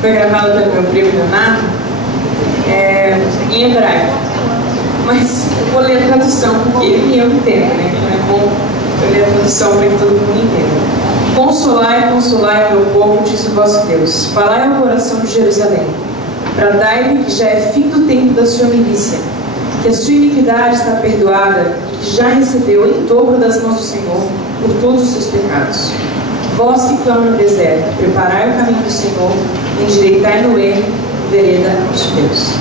Foi gravada pelo meu primo Leonardo, em hebraico. Mas eu vou ler a tradução, porque ele e eu entendo, né? Então é bom eu ler a tradução para que todo mundo entenda. Consolai, consolai o meu povo, diz o vosso Deus. Falai ao coração de Jerusalém. Bradai-lhe que já é fim do tempo da sua milícia, que a sua iniquidade está perdoada, e que já recebeu em dobro das mãos do Senhor por todos os seus pecados. Vós que clamam no deserto, preparai o caminho do Senhor, endireitai no erro, vereda aos seus.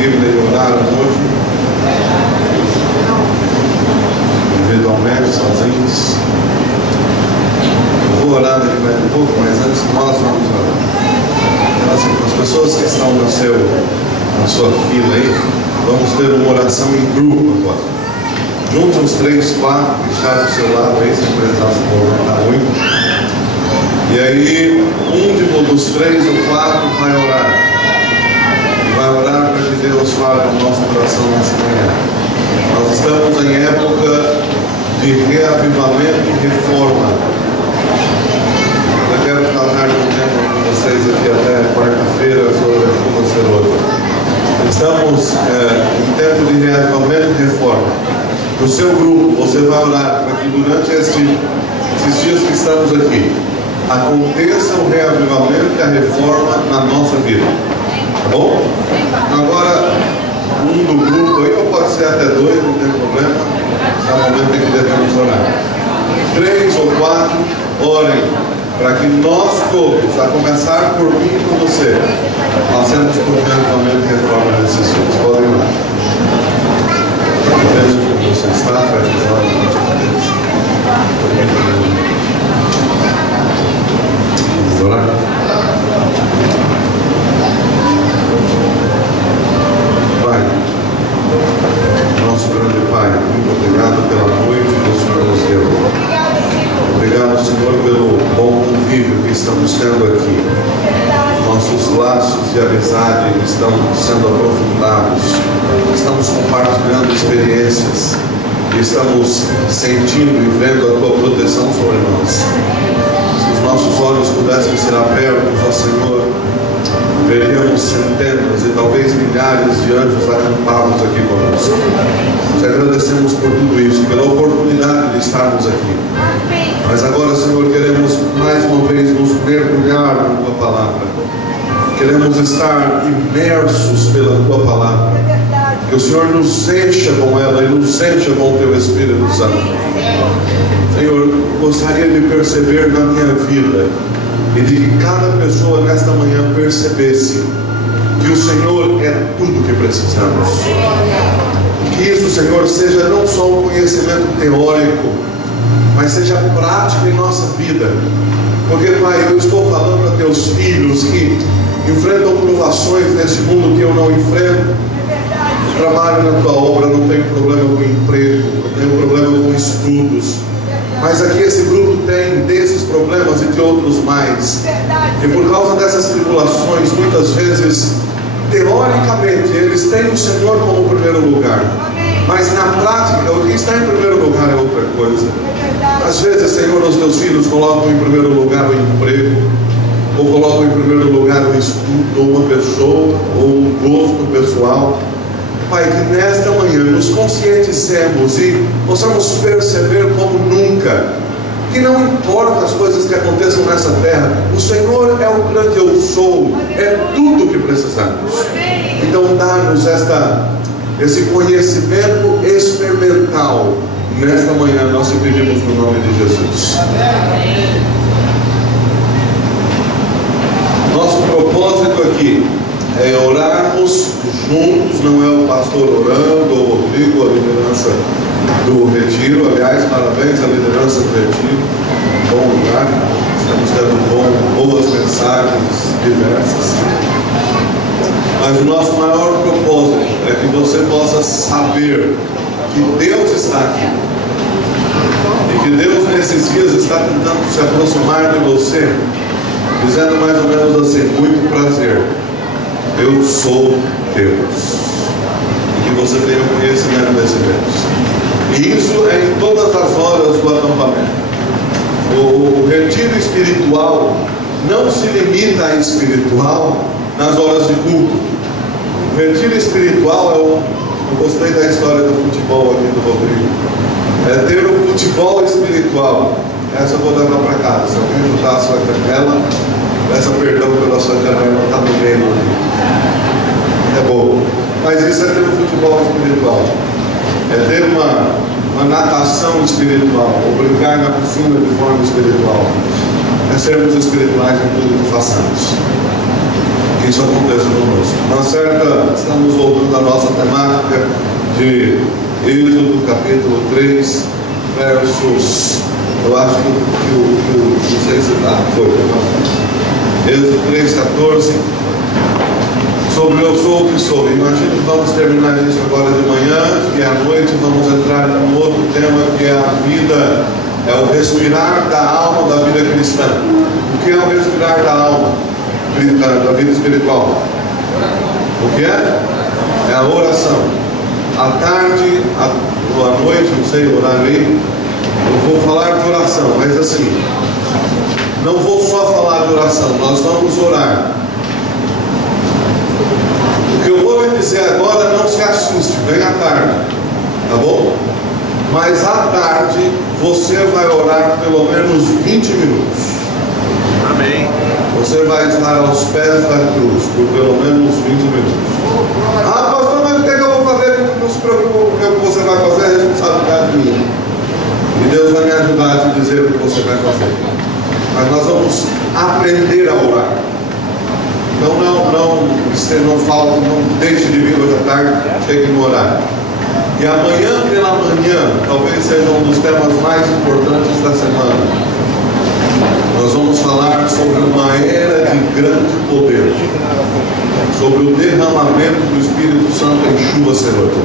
Bíblia e oraram hoje, individualmente, sozinhos. Eu vou orar daqui mais um pouco, mas antes nós vamos orar. Então, assim, as pessoas que estão na sua fila aí, vamos ter uma oração em grupo agora. Juntos uns 3, 4, que está do seu lado aí, se precisar se movimentar muito. E aí, dos 3 ou 4 vai orar. E vai orar para que Deus fale no nosso coração nessa manhã. Nós estamos em época de reavivamento e reforma. Eu quero tratar de um tema com vocês aqui até quarta-feira sobre como ser hoje. Estamos em tempo de reavivamento e reforma. No seu grupo, você vai orar para que durante esses dias que estamos aqui, aconteça o reavivamento e a reforma na nossa vida. Tá bom? Agora, um do grupo aí, ou pode ser até 2, não tem problema. Nesse momento em que devemos orar. 3 ou 4, orem, para que nós todos, a começar por mim e por você, passemos por um reavivamento e reforma nesses dias. Podem orar. Veja como você está, feche os olhos na sua cabeça. Vamos orar? Pai, nosso grande Pai, muito obrigado pela noite que o Senhor nos deu. Obrigado, Senhor, pelo bom convívio que estamos tendo aqui. Nossos laços de amizade estão sendo aprofundados. Estamos compartilhando experiências. Estamos sentindo e vendo a Tua proteção sobre nós. Se os nossos olhos pudessem ser abertos, ó Senhor, veríamos centenas e talvez milhares de anjos acampados aqui conosco. Te agradecemos por tudo isso, pela oportunidade de estarmos aqui. Mas agora, Senhor, queremos mais uma vez nos mergulhar na Tua palavra. Queremos estar imersos pela Tua palavra. Que o Senhor nos encha com ela e nos encha com o Teu Espírito Santo. Senhor, gostaria de perceber na minha vida e de que cada pessoa nesta manhã percebesse que o Senhor é tudo que precisamos. Que isso, Senhor, seja não só um conhecimento teórico, mas seja prático em nossa vida. Porque, Pai, eu estou falando a Teus filhos que enfrentam provações nesse mundo que eu não enfrento. Trabalho na Tua obra, não tenho problema com emprego, não tenho problema com estudos. Mas aqui esse grupo tem desses problemas e de outros mais. E por causa dessas tribulações, muitas vezes, teoricamente, eles têm o Senhor como primeiro lugar. Mas na prática, o que está em primeiro lugar é outra coisa. Às vezes, Senhor, os Teus filhos colocam em primeiro lugar o emprego, ou colocam em primeiro lugar o estudo, ou uma pessoa, ou um gosto pessoal. Pai, que nesta manhã nos conscientizemos e possamos perceber como nunca que não importa as coisas que aconteçam nessa terra, o Senhor é o grande eu sou, é tudo o que precisamos. Então dá-nos esse conhecimento experimental. Nesta manhã nós te pedimos no nome de Jesus. Nosso propósito aqui é orarmos juntos, não é o pastor orando, ou o Rodrigo, a liderança do retiro. Aliás, parabéns à liderança do retiro, bom lugar, estamos tendo boas mensagens diversas. Mas o nosso maior propósito é que você possa saber que Deus está aqui, e que Deus nesses dias está tentando se aproximar de você, dizendo mais ou menos assim: muito prazer, eu sou Deus. E que você tenha conhecimento desse Deus. E isso é em todas as horas do acampamento. O retiro espiritual não se limita a espiritual nas horas de culto. O retiro espiritual eu gostei da história do futebol aqui do Rodrigo. É ter o futebol espiritual. Essa eu vou levar para casa. Se alguém juntar a sua canela, peça perdão pela sua canela, está no meio. É bom. Mas isso é ter um futebol espiritual. É ter uma natação espiritual, ou brincar na piscina de forma espiritual. É sermos espirituais em tudo que façamos. Que isso aconteça conosco. Uma certa, estamos voltando à nossa temática de Êxodo capítulo 3, versos, eu acho que não sei se foi, Êxodo 3, 14, sobre eu sou o que sou. Imagino que vamos terminar isso agora de manhã, e à noite vamos entrar num outro tema, que é a vida, é o respirar da alma da vida cristã. O que é o respirar da alma da vida espiritual? O que é? É a oração. À tarde, ou à noite, não sei o horário aí, eu vou falar de oração, mas assim, não vou só falar de oração, nós vamos orar. O que eu vou lhe dizer agora, não se assuste, vem à tarde, tá bom? Mas à tarde você vai orar pelo menos 20 minutos. Amém. Você vai estar aos pés da cruz por pelo menos 20 minutos. Ah, pastor, mas o que eu vou fazer? Não se preocupe, o que você vai fazer é responsabilidade minha. E Deus vai me ajudar a te dizer o que você vai fazer. Mas nós vamos aprender a orar. Então não falte, não deixe de vir hoje à tarde, chegue no horário. E amanhã pela manhã, talvez seja um dos temas mais importantes da semana. Nós vamos falar sobre uma era de grande poder, sobre o derramamento do Espírito Santo em chuva serôdia.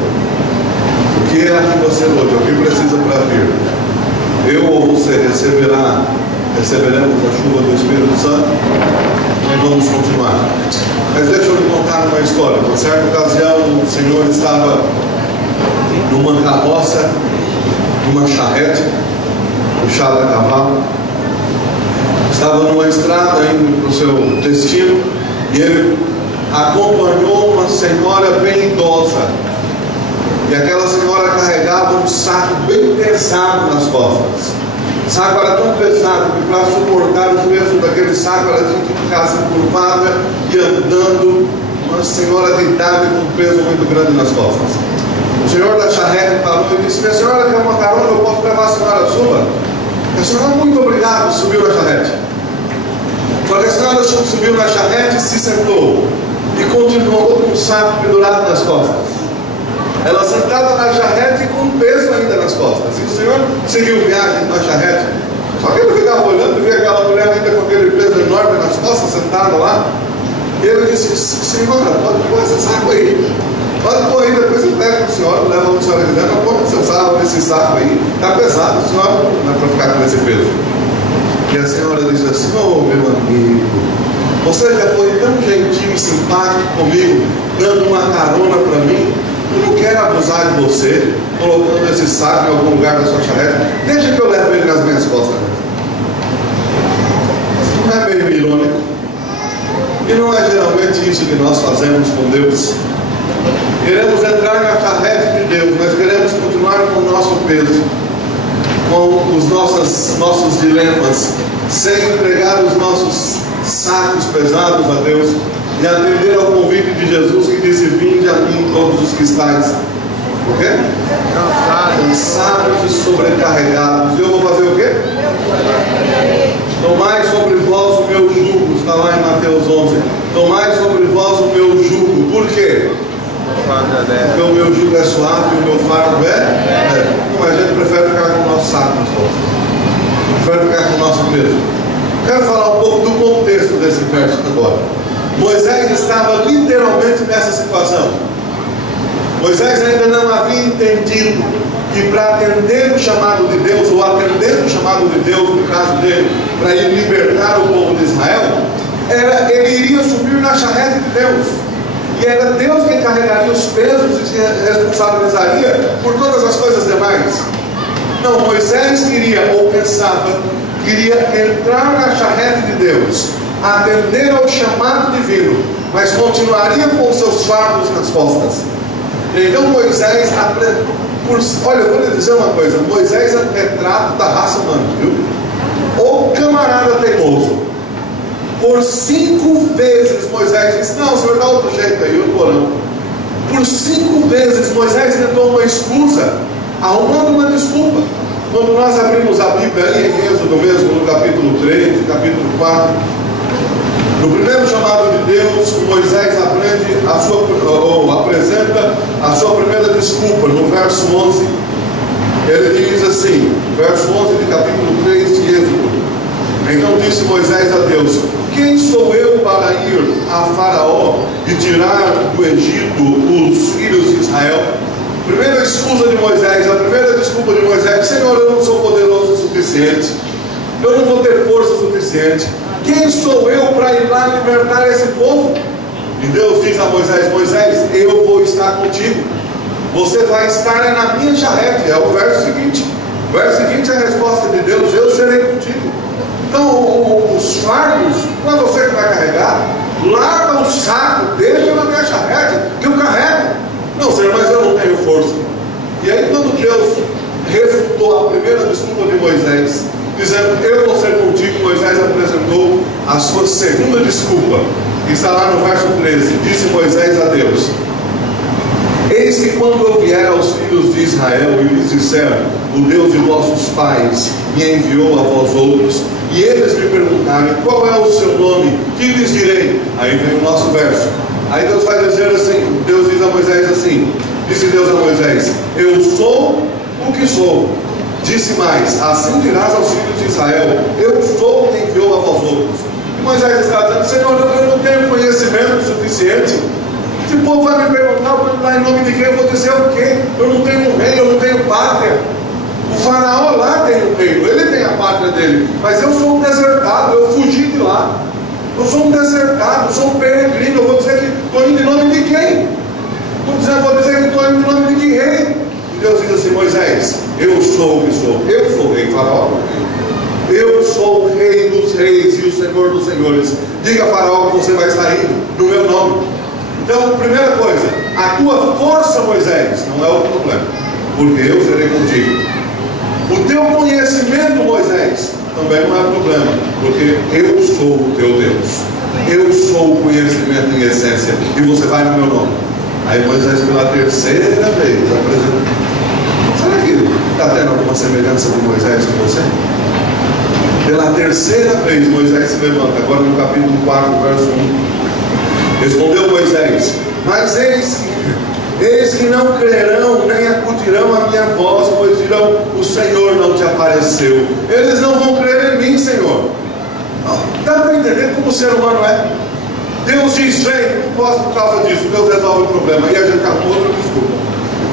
O que é a chuva serôdia? O que precisa para vir? Eu ou você receberemos a chuva do Espírito Santo? Nós vamos continuar. Mas deixa eu lhe contar uma história. Por certa ocasião, o Senhor estava numa carroça, numa charrete, puxada a cavalo. Estava numa estrada indo para o seu destino, e ele acompanhou uma senhora bem idosa. E aquela senhora carregava um saco bem pesado nas costas. O saco era tão pesado que para suportar o peso daquele saco ela tinha que ficar assim curvada e andando. Uma senhora de idade com um peso muito grande nas costas. O senhor da charrete parou e disse: minha senhora quer uma carona, eu posso levar a senhora sua? A senhora, muito obrigado, subiu na charrete. Só que a senhora subiu na charrete, se sentou e continuou com o saco pendurado nas costas. Ela sentada na charrete com peso ainda nas costas. E o senhor seguiu viagem na charrete. Só que ele ficava olhando e via aquela mulher ainda com aquele peso enorme nas costas, sentada lá. E ele disse: senhora, pode pôr esse saco aí. Pode pôr aí, depois eu pego para a senhora, leva onde a senhora quiser, mas põe seu saco nesse saco aí. Está pesado, a senhora não é para ficar com esse peso. E a senhora diz assim: oh, meu amigo, você já foi tão gentil e simpático comigo, dando uma carona para mim. Eu não quero abusar de você, colocando esse saco em algum lugar da sua charrete. Deixa que eu levo ele nas minhas costas. Isso não é meio irônico? E não é geralmente isso que nós fazemos com Deus. Queremos entrar na charrete de Deus, mas queremos continuar com o nosso peso, com os nossos dilemas, sem entregar os nossos sacos pesados a Deus e atender ao convite de Jesus, que disse: vinde a mim todos os que estáis o quê? Cansados e sobrecarregados. E eu vou fazer o quê? Tomai sobre vós o meu jugo. Está lá em Mateus 11. Tomai sobre vós o meu jugo. Por quê? Porque o meu jugo é suave e o meu fardo é. Mas a gente prefere ficar com o nosso saco nas costas. Prefere ficar com o nosso peso. Quero falar um pouco do contexto desse verso agora. Moisés estava literalmente nessa situação. Moisés ainda não havia entendido que para atender o chamado de Deus, ou atender o chamado de Deus, no caso dele, para ir libertar o povo de Israel, ele iria subir na charrete de Deus. E era Deus quem carregaria os pesos e se responsabilizaria por todas as coisas demais. Não, Moisés queria, ou pensava, queria entrar na charrete de Deus, atender ao chamado divino, mas continuaria com seus fardos nas costas. Então Moisés, olha, eu vou lhe dizer uma coisa: Moisés é retrato da raça humana, viu? O camarada teimoso. Por 5 vezes Moisés disse: não, o senhor dá outro jeito aí, eu estou não. Por 5 vezes Moisés tentou uma excusa, arrumando uma desculpa. Quando nós abrimos a Bíblia aí em Êxodo mesmo, no capítulo 3, no capítulo 4, No primeiro chamado de Deus, Moisés apresenta a sua primeira desculpa. No verso 11, ele diz assim, verso 11 de capítulo 3 de Êxodo: então disse Moisés a Deus: quem sou eu para ir a Faraó e tirar do Egito os filhos de Israel? Primeira excusa de Moisés, a primeira desculpa de Moisés: Senhor, eu não sou poderoso o suficiente, eu não vou ter força o suficiente. Quem sou eu para ir lá libertar esse povo? E Deus diz a Moisés: Moisés, eu vou estar contigo. Você vai estar na minha charrete. É o verso seguinte. O verso seguinte é a resposta de Deus: eu serei contigo. Então os fardos, não é você que vai carregar. Larga o saco, deixa na minha charrete, que eu carrego. Não, Senhor, mas eu não tenho força. E aí, quando Deus refutou a primeira desculpa de Moisés, dizendo: eu vou ser contigo, Moisés apresentou a sua segunda desculpa, que está lá no verso 13. Disse Moisés a Deus: eis que quando eu vier aos filhos de Israel e lhes disser: o Deus de vossos pais me enviou a vós outros, e eles me perguntarem: qual é o seu nome? Que lhes direi? Aí vem o nosso verso. Aí Deus vai dizer assim, Deus diz a Moisés assim, disse Deus a Moisés: eu sou o que sou. Disse mais: assim dirás aos filhos de Israel: eu sou quem enviou a vós outros. E Moisés está dizendo: Senhor, eu não tenho conhecimento suficiente. Se o povo vai me perguntar, eu vou perguntar em nome de quem? Eu vou dizer o quê? Eu não tenho um rei, eu não tenho pátria. O faraó lá tem um reino, ele tem a pátria dele, mas eu sou um desertado, eu fugi de lá. Eu sou um desertado, eu sou um peregrino. Eu vou dizer que estou indo em nome de quem? Vou dizer que estou indo em nome de que rei? E Deus diz assim: Moisés, eu sou o que sou. Eu sou o rei faraó. Eu sou o rei dos reis e o senhor dos senhores. Diga a Faraó que você vai estar indo no meu nome. Então, primeira coisa, a tua força, Moisés, não é o problema, porque eu serei contigo. O teu conhecimento, Moisés, também não é problema, porque eu sou o teu Deus. Eu sou o conhecimento em essência, e você vai no meu nome. Aí Moisés, pela terceira vez, apresenta: será que está tendo alguma semelhança de Moisés com você? Pela terceira vez Moisés se levanta, agora no capítulo 4, verso 1. Respondeu Moisés: mas eis que não crerão, nem acudirão a minha voz, pois dirão: o Senhor não te apareceu. Eles não vão crer em mim, Senhor. Dá para entender como o ser humano é? Deus diz: vem, não posso por causa disso. Deus resolve o problema, e a gente arrumou outra desculpa.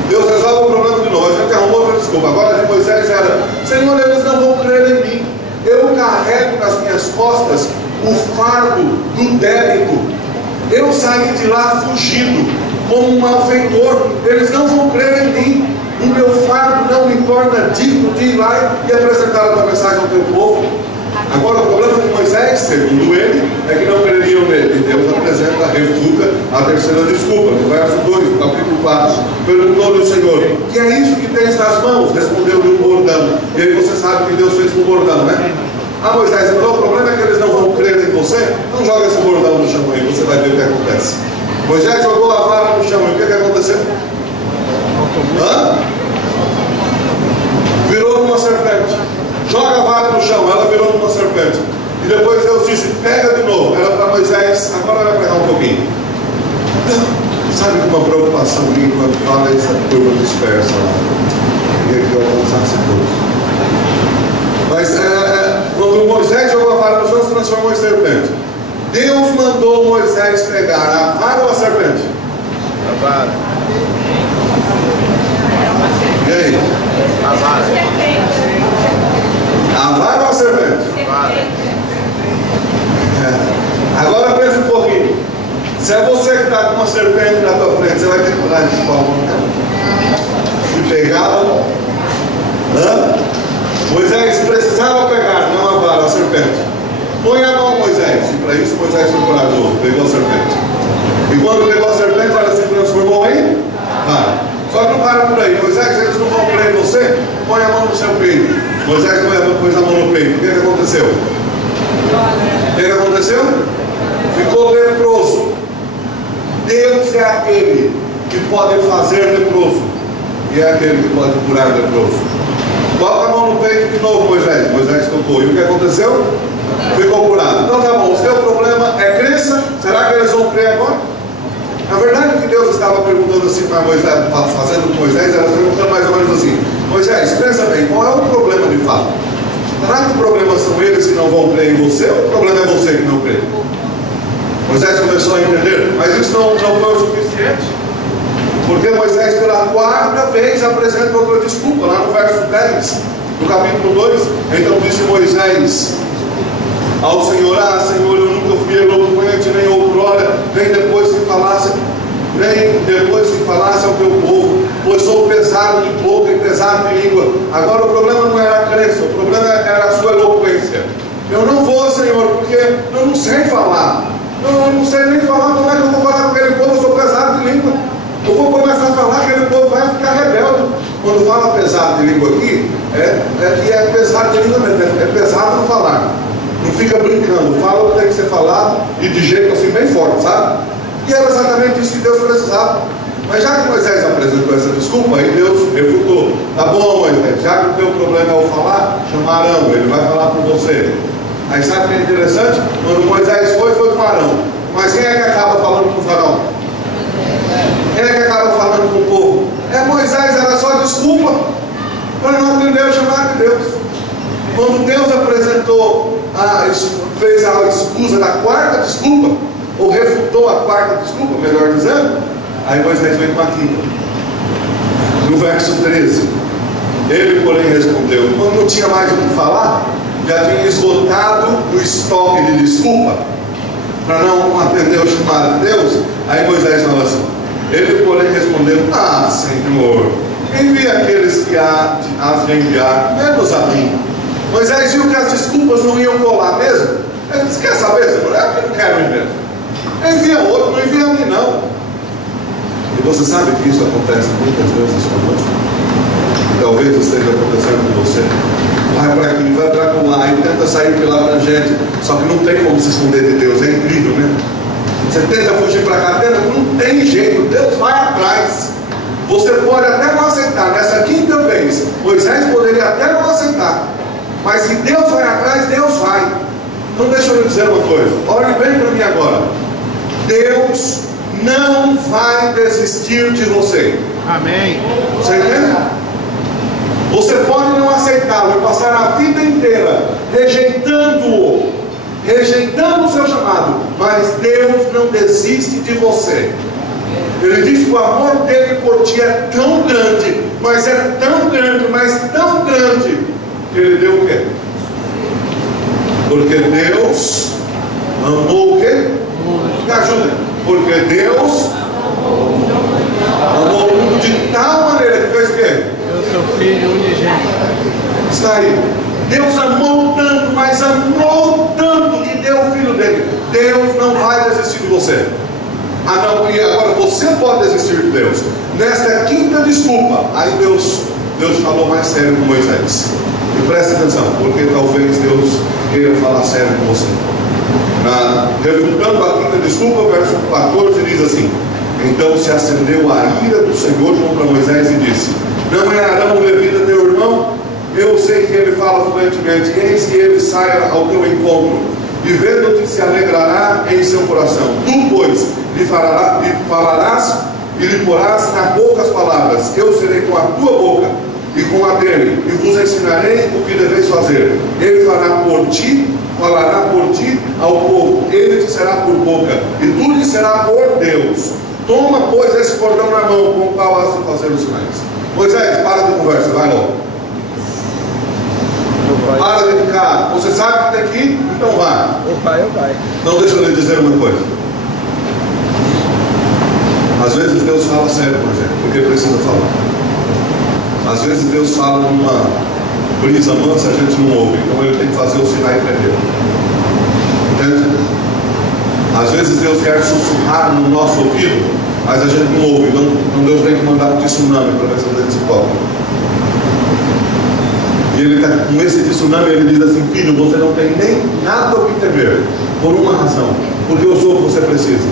Deus resolve o problema de novo, a gente arrumou outra desculpa. Agora de Moisés era: Senhor, eles não vão crer em mim. Eu carrego nas minhas costas o fardo do débito. Eu saí de lá fugido, como um malfeitor. Eles não vão crer em mim. O meu fardo não me torna digno de ir lá e apresentar a tua mensagem ao teu povo. Agora o problema de Moisés, segundo ele, é que não creriam nele. E Deus apresenta, refuta a terceira desculpa. No verso 2, do capítulo 4, perguntou-lhe o Senhor: que é isso que tens nas mãos? Respondeu-lhe um bordão. E aí você sabe que Deus fez com o bordão, né? Ah, Moisés, então o problema é que eles não vão crer em você? Não joga esse bordão no chão aí, você vai ver o que acontece. Moisés jogou a vara no chão, e o que aconteceu? Virou numa serpente. Joga a vara no chão, ela virou numa serpente. E depois Deus disse: pega de novo. Era para Moisés: agora vai pegar um pouquinho. Sabe que uma preocupação minha quando fala essa turma dispersa lá? Queria que eu alcançasse todos. Mas quando Moisés jogou a vara no chão, se transformou em serpente. Deus mandou Moisés pegar a vara ou a serpente? A vara. E aí? A vara. A vara ou a serpente? A vara. Agora pensa um pouquinho. Se é você que está com uma serpente na tua frente, você vai ter coragem de palma e pegá-la? Moisés precisava pegar, não a vara, a serpente. Põe a mão, Moisés. E para isso Moisés foi corajoso, pegou a serpente. E quando pegou a serpente, ela se transformou em vara. Só que não para por aí. Moisés, eles não vão crer em você? Põe a mão no seu peito. Moisés pôs a mão no peito. O que aconteceu? O que aconteceu? Ficou leproso. Deus é aquele que pode fazer leproso, e é aquele que pode curar leproso. Bota a mão no peito de novo, Moisés. Moisés tocou. E o que aconteceu? Ficou curado. Então tá bom, o seu problema é crença, será que eles vão crer agora? Na verdade, o que Deus estava perguntando assim para Moisés, fazendo com Moisés, era perguntando mais ou menos assim: Moisés, pensa bem, qual é o problema de fato? Será que o problema são eles que não vão crer em você, ou o problema é você que não crê? Moisés começou a entender, mas isso não foi o suficiente, porque Moisés pela quarta vez apresenta outra desculpa, lá no verso 10 do capítulo 2. Então disse Moisés ao Senhor: Senhor, eu nunca fui eloquente, nem outrora, nem depois que falasse ao teu povo, pois sou pesado de boca e pesado de língua. Agora o problema não era a crença, o problema era a sua eloquência. Eu não vou, Senhor, porque eu não sei falar. Eu não sei nem falar. Como é que eu vou falar com aquele povo? Eu sou pesado de língua. Eu vou começar a falar, aquele povo vai ficar rebelde. Quando fala pesado de língua aqui, que é pesado de língua mesmo, é pesado no falar. Não fica brincando, fala o que tem que ser falado e de jeito assim bem forte, sabe? E era exatamente isso que Deus precisava. Mas já que Moisés apresentou essa desculpa, aí Deus refutou: tá bom, Moisés, já que o teu problema é o falar, chama Arão, ele vai falar por você. Aí sabe o que é interessante? Quando Moisés foi com Arão. Mas quem é que acaba falando com o faraó? Quem é que acaba falando com o povo? Moisés, era só desculpa para não atender o chamado de Deus. Quando Deus apresentou, fez a escusa da quarta desculpa, ou refutou a quarta desculpa, melhor dizendo, aí Moisés veio com a quinta. No verso 13, ele porém respondeu, quando não tinha mais o que falar, já tinha esgotado o estoque de desculpa para não atender o chamado de Deus. Aí Moisés falou assim, ele porém respondeu, Senhor, envia aqueles que as enviar, menos a mim. Moisés viu que as desculpas não iam colar mesmo. Ele disse, quer saber, Senhor? Eu não quero ir mesmo. Envia outro, não envia a mim não. E você sabe que isso acontece muitas vezes conosco. Talvez esteja acontecendo com você. Vai para aqui, vai para lá e tenta sair pela tangente. Só que não tem como se esconder de Deus. É incrível, né? Você tenta fugir para cá, não tem jeito. Deus vai atrás. Você pode até não aceitar. Nessa quinta vez, Moisés poderia até não aceitar. Mas se Deus vai atrás, Deus vai. Então deixa eu lhe dizer uma coisa. Olhe bem para mim agora. Deus não vai desistir de você. Amém. Você entende? Você pode não aceitá-lo e passar a vida inteira rejeitando-o, rejeitando o seu chamado, mas Deus não desiste de você. Ele diz que o amor dele por ti é tão grande, mas é tão grande, mas tão grande, que ele deu o quê? Porque Deus amou o quê? Me ajuda. Porque Deus amou o mundo de tal maneira que fez o quê? Eu sou filho unigênito. Está aí. Deus amou tanto, mas amou tanto que deu o filho dele. Deus não vai desistir de você. Não, e agora você pode desistir de Deus. Nesta quinta desculpa, aí Deus falou mais sério com Moisés. E preste atenção, porque talvez Deus queira falar sério com você. Refutando a quinta desculpa, verso 14 diz assim: então se acendeu a ira do Senhor contra Moisés e disse: não é Arão o levita teu irmão? Eu sei que ele fala fluentemente, eis que ele saia ao teu encontro, e vendo-te se alegrará em seu coração. Tu, pois, lhe falarás e lhe porás na boca as palavras. Eu serei com a tua boca e com a dele, e vos ensinarei o que deveis fazer. Ele falará por ti ao povo, ele te será por boca, e tu lhe será por Deus. Toma, pois, esse cordão na mão, com o qual has de fazer os sinais. Moisés, para de conversa, vai logo. Para de ficar. Você sabe que tem que ir? Então vá. Eu vai. Não, deixa eu lhe dizer uma coisa. Às vezes Deus fala sério com a gente, porque precisa falar. Às vezes Deus fala numa brisa mansa, a gente não ouve. Então ele tem que fazer o sinal primeiro. Entende? Às vezes Deus quer sussurrar no nosso ouvido, mas a gente não ouve. Então Deus tem que mandar um tsunami para ver se a gente se toca. E ele está com esse tsunami, ele diz assim: filho, você não tem nem nada o que temer, por uma razão, porque eu sou o que você precisa.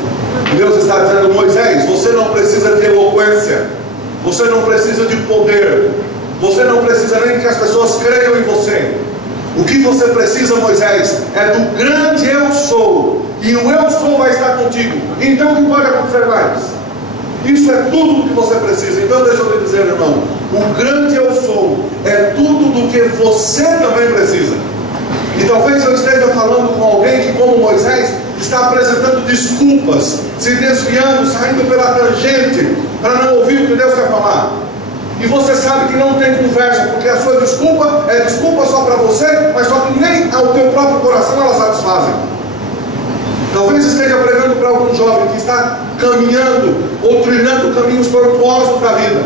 E Deus está dizendo: Moisés, você não precisa de eloquência, você não precisa de poder, você não precisa nem que as pessoas creiam em você. O que você precisa, Moisés, é do grande eu sou, e o eu sou vai estar contigo. Então o que pode acontecer mais? Isso é tudo o que você precisa. Então deixa eu lhe dizer, irmão, o grande eu sou é tudo do que você também precisa. E talvez eu esteja falando com alguém que, como Moisés, está apresentando desculpas, se desviando, saindo pela tangente, para não ouvir o que Deus quer falar. E você sabe que não tem conversa, porque a sua desculpa é desculpa só para você, mas só que nem ao teu próprio coração ela satisfazem. Talvez esteja pregando para algum jovem que está caminhando ou trilhando caminhos tortuosos da vida,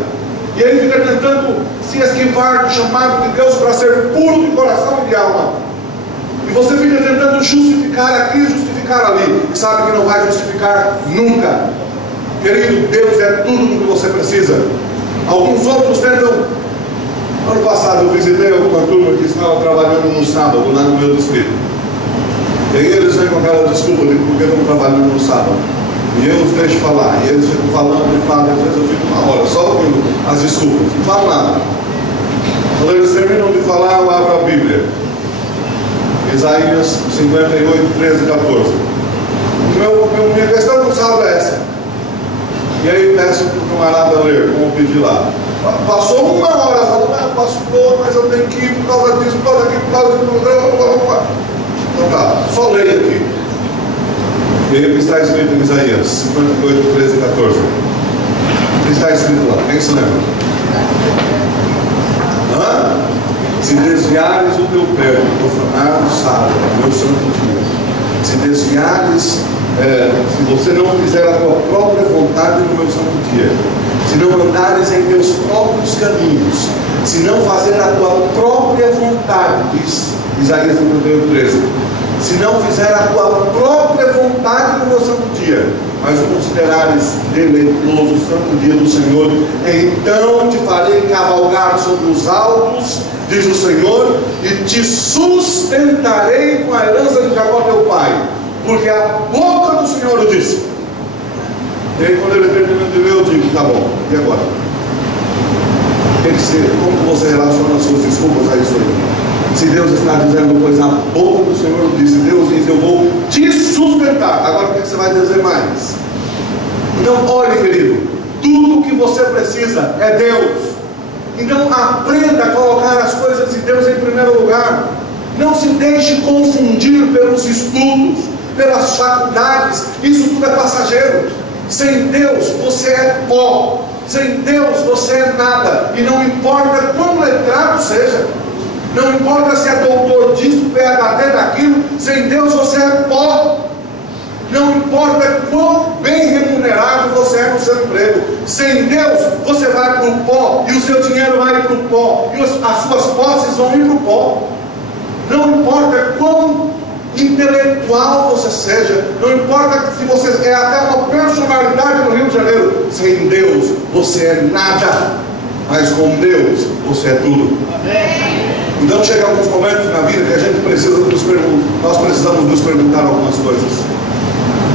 e ele fica tentando se esquivar do chamado de Deus para ser puro de coração e de alma, e você fica tentando justificar aqui, justificar ali, e sabe que não vai justificar nunca. Querido, Deus é tudo o que você precisa. Alguns outros tentam. Ano passado eu visitei uma turma que estava trabalhando no sábado lá no meu distrito. E aí eles vêm com aquela desculpa de porque estão trabalhando no sábado. E eu os deixo falar. E eles ficam falando e falam. Às vezes eu fico uma hora só ouvindo as desculpas. Não falo nada. Quando eles terminam de falar, eu abro a Bíblia. Isaías 58, 13 e 14. Minha questão no sábado é essa. E aí peço para o camarada ler, como eu pedi lá. Passou uma hora falando, pastor, mas eu tenho que ir por causa disso, por causa daquilo, por causa daquilo. Então tá, só leia aqui. E aí o que está escrito em Isaías 58, 13 e 14. O que está escrito lá? Quem se lembra? Se desviares o teu pé de profanar o sábado, meu santo dia. Se desviares, se você não fizer a tua própria vontade no meu santo dia, se não andares em teus próprios caminhos, se não fazer a tua própria vontade, diz Isaías 58, 13, se não fizer a tua própria vontade no meu santo dia, mas o considerares deleitoso o santo dia do Senhor, então te farei cavalgar sobre os altos, diz o Senhor, e te sustentarei com a herança de Jacó teu pai, porque a boca do Senhor o disse. E aí quando ele termina de ler, eu digo, tá bom, e agora? Tem que ser, como você relaciona as suas desculpas a isso aí? Se Deus está dizendo, pois a boca do Senhor disse, Deus diz, eu vou te sustentar. Agora o que você vai dizer mais? Então olhe, querido, tudo o que você precisa é Deus. Então aprenda a colocar as coisas de Deus em primeiro lugar. Não se deixe confundir pelos estudos, pelas faculdades. Isso tudo é passageiro. Sem Deus você é pó. Sem Deus você é nada. E não importa quão letrado seja, não importa se é doutor disso, PhD daquilo, sem Deus você é pó. Não importa quão bem remunerado você é no seu emprego, sem Deus você vai para o pó, e o seu dinheiro vai para o pó, e as suas posses vão ir para o pó. Não importa quão intelectual você seja, não importa se você é até uma personalidade no Rio de Janeiro, sem Deus você é nada, mas com Deus você é tudo. Então chegam alguns momentos na vida que a gente precisa nós precisamos nos perguntar algumas coisas.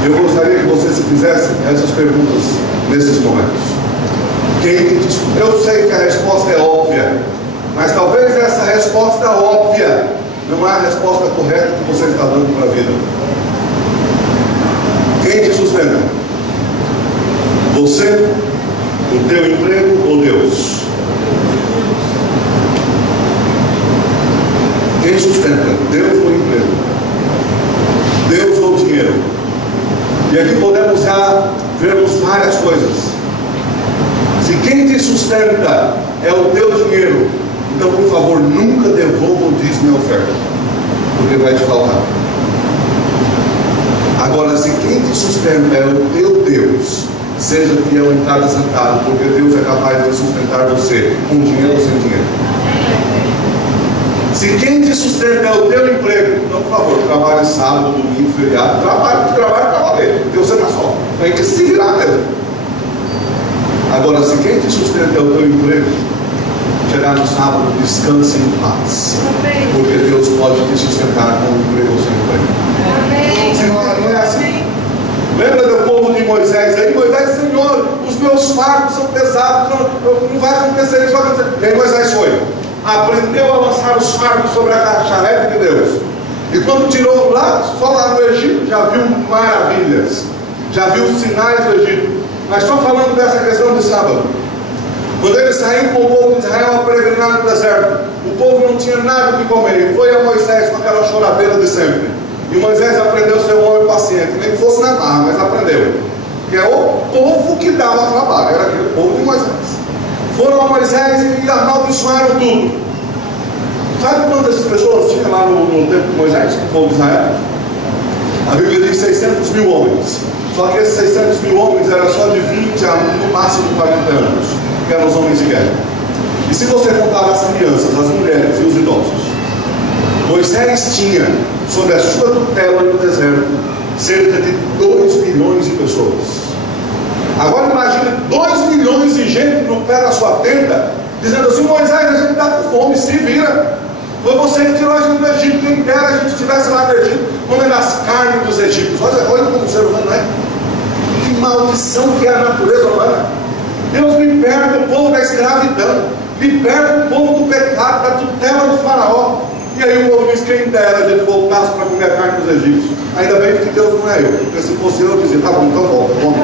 Eu gostaria que você se fizesse essas perguntas nesses momentos. Eu sei que a resposta é óbvia, mas talvez essa resposta óbvia não é a resposta correta que você está dando para a vida. Quem te sustenta? Você, o teu emprego ou Deus? Quem sustenta? Deus ou o emprego? Deus ou o dinheiro? E aqui podemos já vermos várias coisas. Se quem te sustenta é o teu dinheiro, então por favor nunca devolva o dízimo e oferta, porque vai te faltar. Agora, se quem te sustenta é o teu Deus, seja fiel em cada centavo, porque Deus é capaz de sustentar você com dinheiro ou sem dinheiro. Se quem te sustenta é o teu emprego, então por favor, trabalhe sábado, domingo, feriado, trabalhe para valer, porque você está só, tem que se virar mesmo. Agora, se quem te sustenta é o teu emprego, chegar no sábado, descanse em paz, porque Deus pode te sustentar com um emprego ou sem emprego. Se não é assim. Lembra do povo de Moisés aí? Moisés, Senhor, os meus fardos são pesados, não vai acontecer isso, vai acontecer. E aí Moisés foi. aprendeu a lançar os fardos sobre a charrete de Deus. E quando tirou lá, só lá no Egito, já viu maravilhas, já viu sinais do Egito. Mas só falando dessa questão de sábado, quando ele saiu com o povo de Israel a peregrinar no deserto, o povo não tinha nada de comer, e foi a Moisés com aquela choradeira de sempre. E Moisés aprendeu a ser um homem paciente, nem que fosse na barra, mas aprendeu. Que é o povo que dava trabalho, era aquele povo de Moisés. Foram a Moisés e amaldiçoaram tudo. Sabe quantas pessoas tinha lá no tempo de Moisés, o povo de Israel? A Bíblia diz 600 mil homens. Só que esses 600 mil homens eram só de 20 a no máximo 40 anos, que eram os homens de guerra. E se você contar as crianças, as mulheres e os idosos, Moisés tinha, sob a sua tutela no deserto, cerca de 2 milhões de pessoas. Agora imagine 2 milhões de gente no pé da sua tenda, dizendo assim: Moisés, a gente está com fome, se vira. Foi você que tirou a gente do Egito. Quem dera a gente estivesse lá no Egito, comendo as carnes dos egípcios. Olha como o ser humano é. Que maldição que é a natureza humana. Deus liberta o povo da escravidão, liberta o povo do pecado, da tutela do faraó. E aí o povo diz: quem dera a gente voltasse para comer a carne dos egípcios. Ainda bem que Deus não é eu, porque se fosse eu dizia: tá bom, então volta, vamos.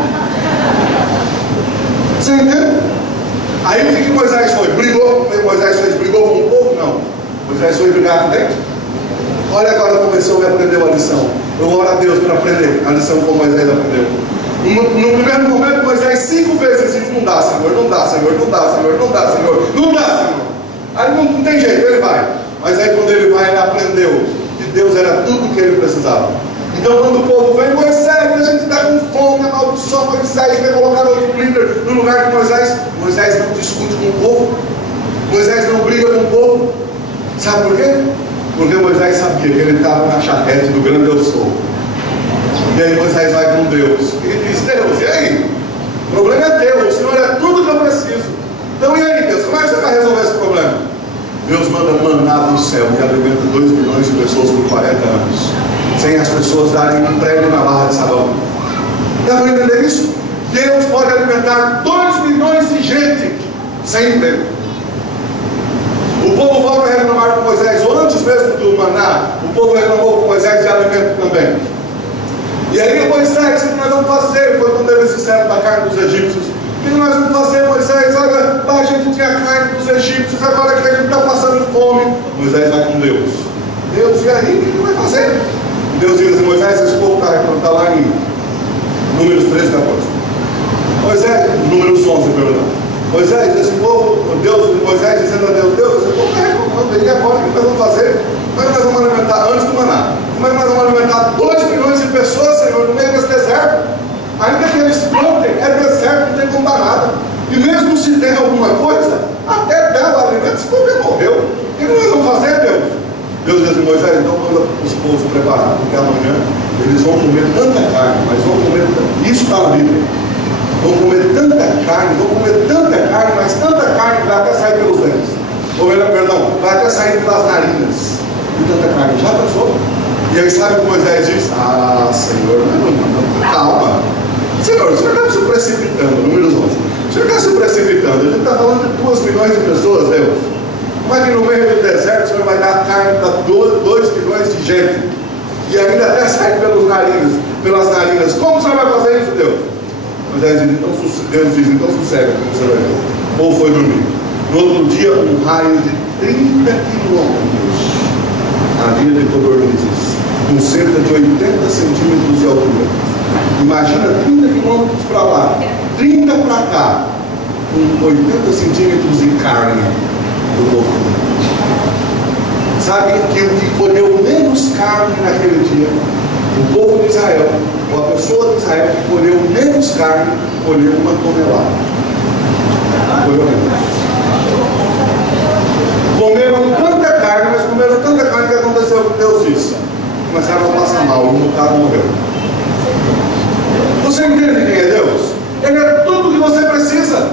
Você entende? Aí o que Moisés foi? Brigou? Brigou com o povo? Não. Moisés foi brigar também? Olha agora como esse homem aprendeu a lição. Eu oro a Deus para aprender a lição como Moisés aprendeu. No primeiro momento, Moisés 5 vezes disse: não dá, Senhor, não dá, Senhor, não dá, Senhor, não dá, Senhor, não dá, Senhor. Aí não tem jeito, ele vai. Mas aí quando ele vai, ele aprendeu que Deus era tudo o que ele precisava. Então quando o povo vem: Moisés, a gente está com fome, amaldiçoa Moisés, vai colocar outro líder no lugar de Moisés. Moisés não discute com o povo, Moisés não briga com o povo. Sabe por quê? Porque Moisés sabia que ele estava na charrete do grande eu sou. E aí Moisés vai com Deus e diz: Deus, e aí? O problema é teu, o Senhor é tudo que eu preciso. Então e aí, Deus, como é que você vai resolver esse problema? Deus manda maná do céu e alimenta 2 milhões de pessoas por 40 anos, sem as pessoas darem emprego na barra de sabão. Dá para entender isso? Deus pode alimentar 2 milhões de gente sem emprego. O povo volta a reclamar com Moisés, ou antes mesmo do maná, o povo reclamou com Moisés de alimento também. E aí Moisés: o que nós vamos fazer? Foi quando eles disseram da carne dos egípcios: o que nós vamos fazer, Moisés? Olha, lá a gente tinha a carne dos egípcios, agora que a gente está passando fome. Moisés vai com Deus: Deus, e aí? O que vai fazer? Deus diz assim: Moisés, esse povo está lá em Números 13, 14. Moisés, Números 11, perdão. Moisés, esse povo, Moisés dizendo a Deus: Deus, esse povo está reclamando, e agora o que nós vamos fazer? Como é que nós vamos alimentar, antes do maná, como é que nós vamos alimentar 2 milhões de pessoas, Senhor, no meio desse deserto? Ainda que eles plantem, é deserto, não tem como dar nada. E mesmo se tem alguma coisa, até dá o alimento, esse povo já morreu. O que nós vamos fazer, Deus? Deus diz assim: Moisés, então manda os povos preparar, porque amanhã eles vão comer tanta carne, mas vão comer, isso está na Bíblia. Vão comer tanta carne, mas tanta carne que vai até sair pelos dentes. Ou melhor, perdão, vai até sair pelas narinas. E tanta carne, já pensou? E aí sabe o que Moisés diz? Ah, Senhor, não, calma. Senhor, o Senhor está se precipitando, Números 11. O Senhor está se precipitando. A gente está falando de 2 milhões de pessoas, Deus. Como é que no meio do deserto o Senhor vai dar carne para 2 milhões de gente? E ainda até sair pelas narinas. Como o Senhor vai fazer isso, Deus? Moisés diz: então, Deus diz: então sossega, como você vai ver. Ou foi dormir. No outro dia, um raio de 30 quilômetros havia de codornizes, com cerca de 80 centímetros de altura. Imagina 30 quilômetros para lá, 30 para cá, com 80 centímetros de carne do povo. Sabe que o que colheu menos carne naquele dia, o povo de Israel, ou a pessoa de Israel que colheu menos carne, colheu 1 tonelada. Colheu menos. Comeram tanta carne, mas comeram tanta carne que aconteceu o que Deus disse: começaram a passar mal, um bocado morreu. Você entende quem é Deus? Ele é tudo o que você precisa.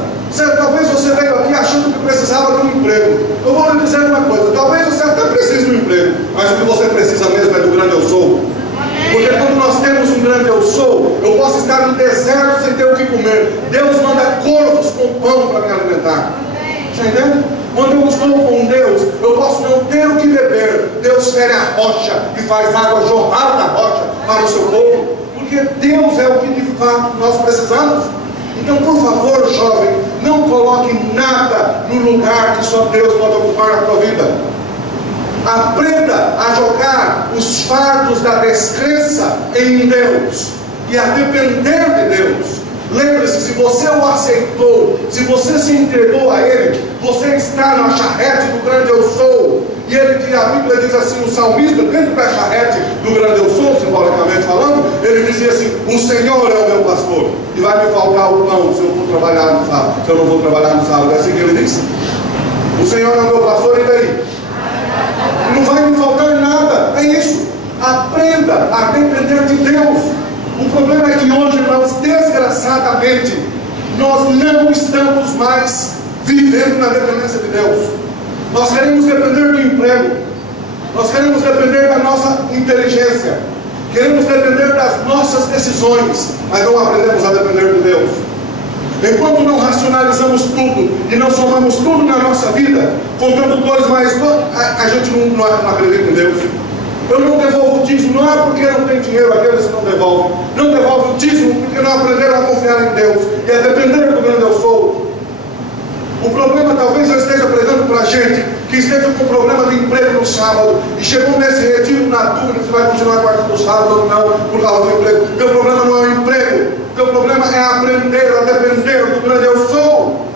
Talvez você veio aqui achando que precisava de um emprego. Eu vou lhe dizer uma coisa: talvez você até precise de um emprego, mas o que você precisa mesmo é do grande eu sou. Porque quando nós temos um grande eu sou, eu posso estar no deserto sem ter o que comer. Deus manda corvos com pão para me alimentar. Você entende? Quando eu estou com Deus, eu posso não ter o que beber. Deus fere a rocha e faz água jorrar da rocha para o seu povo, porque Deus é o que de fato nós precisamos. Então, por favor, jovem, não coloque nada no lugar que só Deus pode ocupar na tua vida. Aprenda a jogar os fardos da descrença em Deus e a depender de Deus. Lembre-se, se você o aceitou, se você se entregou a Ele, você está na charrete do grande eu sou. E a Bíblia diz assim, o salmista, dentro da charrete do grande eu sou, simbolicamente falando, ele dizia assim: o Senhor é o meu pastor, e vai me faltar o pão se eu for trabalhar no sábado, se eu não vou trabalhar no sábado. É assim que ele diz: o Senhor é o meu pastor, e daí? Não vai me faltar nada. É isso. Aprenda a depender de Deus. O problema é que hoje, irmãos, desgraçadamente, nós não estamos mais vivendo na dependência de Deus. Nós queremos depender do emprego, nós queremos depender da nossa inteligência, queremos depender das nossas decisões, mas não aprendemos a depender de Deus. Enquanto não racionalizamos tudo e não somamos tudo na nossa vida, contando 2 mais 2, a gente não acredita em Deus. Eu não devolvo o dízimo, não é porque não tem dinheiro, aqueles que não devolvem. Não devolve o dízimo porque não aprenderam a confiar em Deus e a depender do grande eu sou. O problema, talvez eu esteja pregando para gente que esteja com problema de emprego no sábado e chegou nesse retiro na dúvida se vai continuar guardando o sábado ou não por causa do emprego. Teu problema não é o emprego, teu problema é aprender a depender do grande eu sou.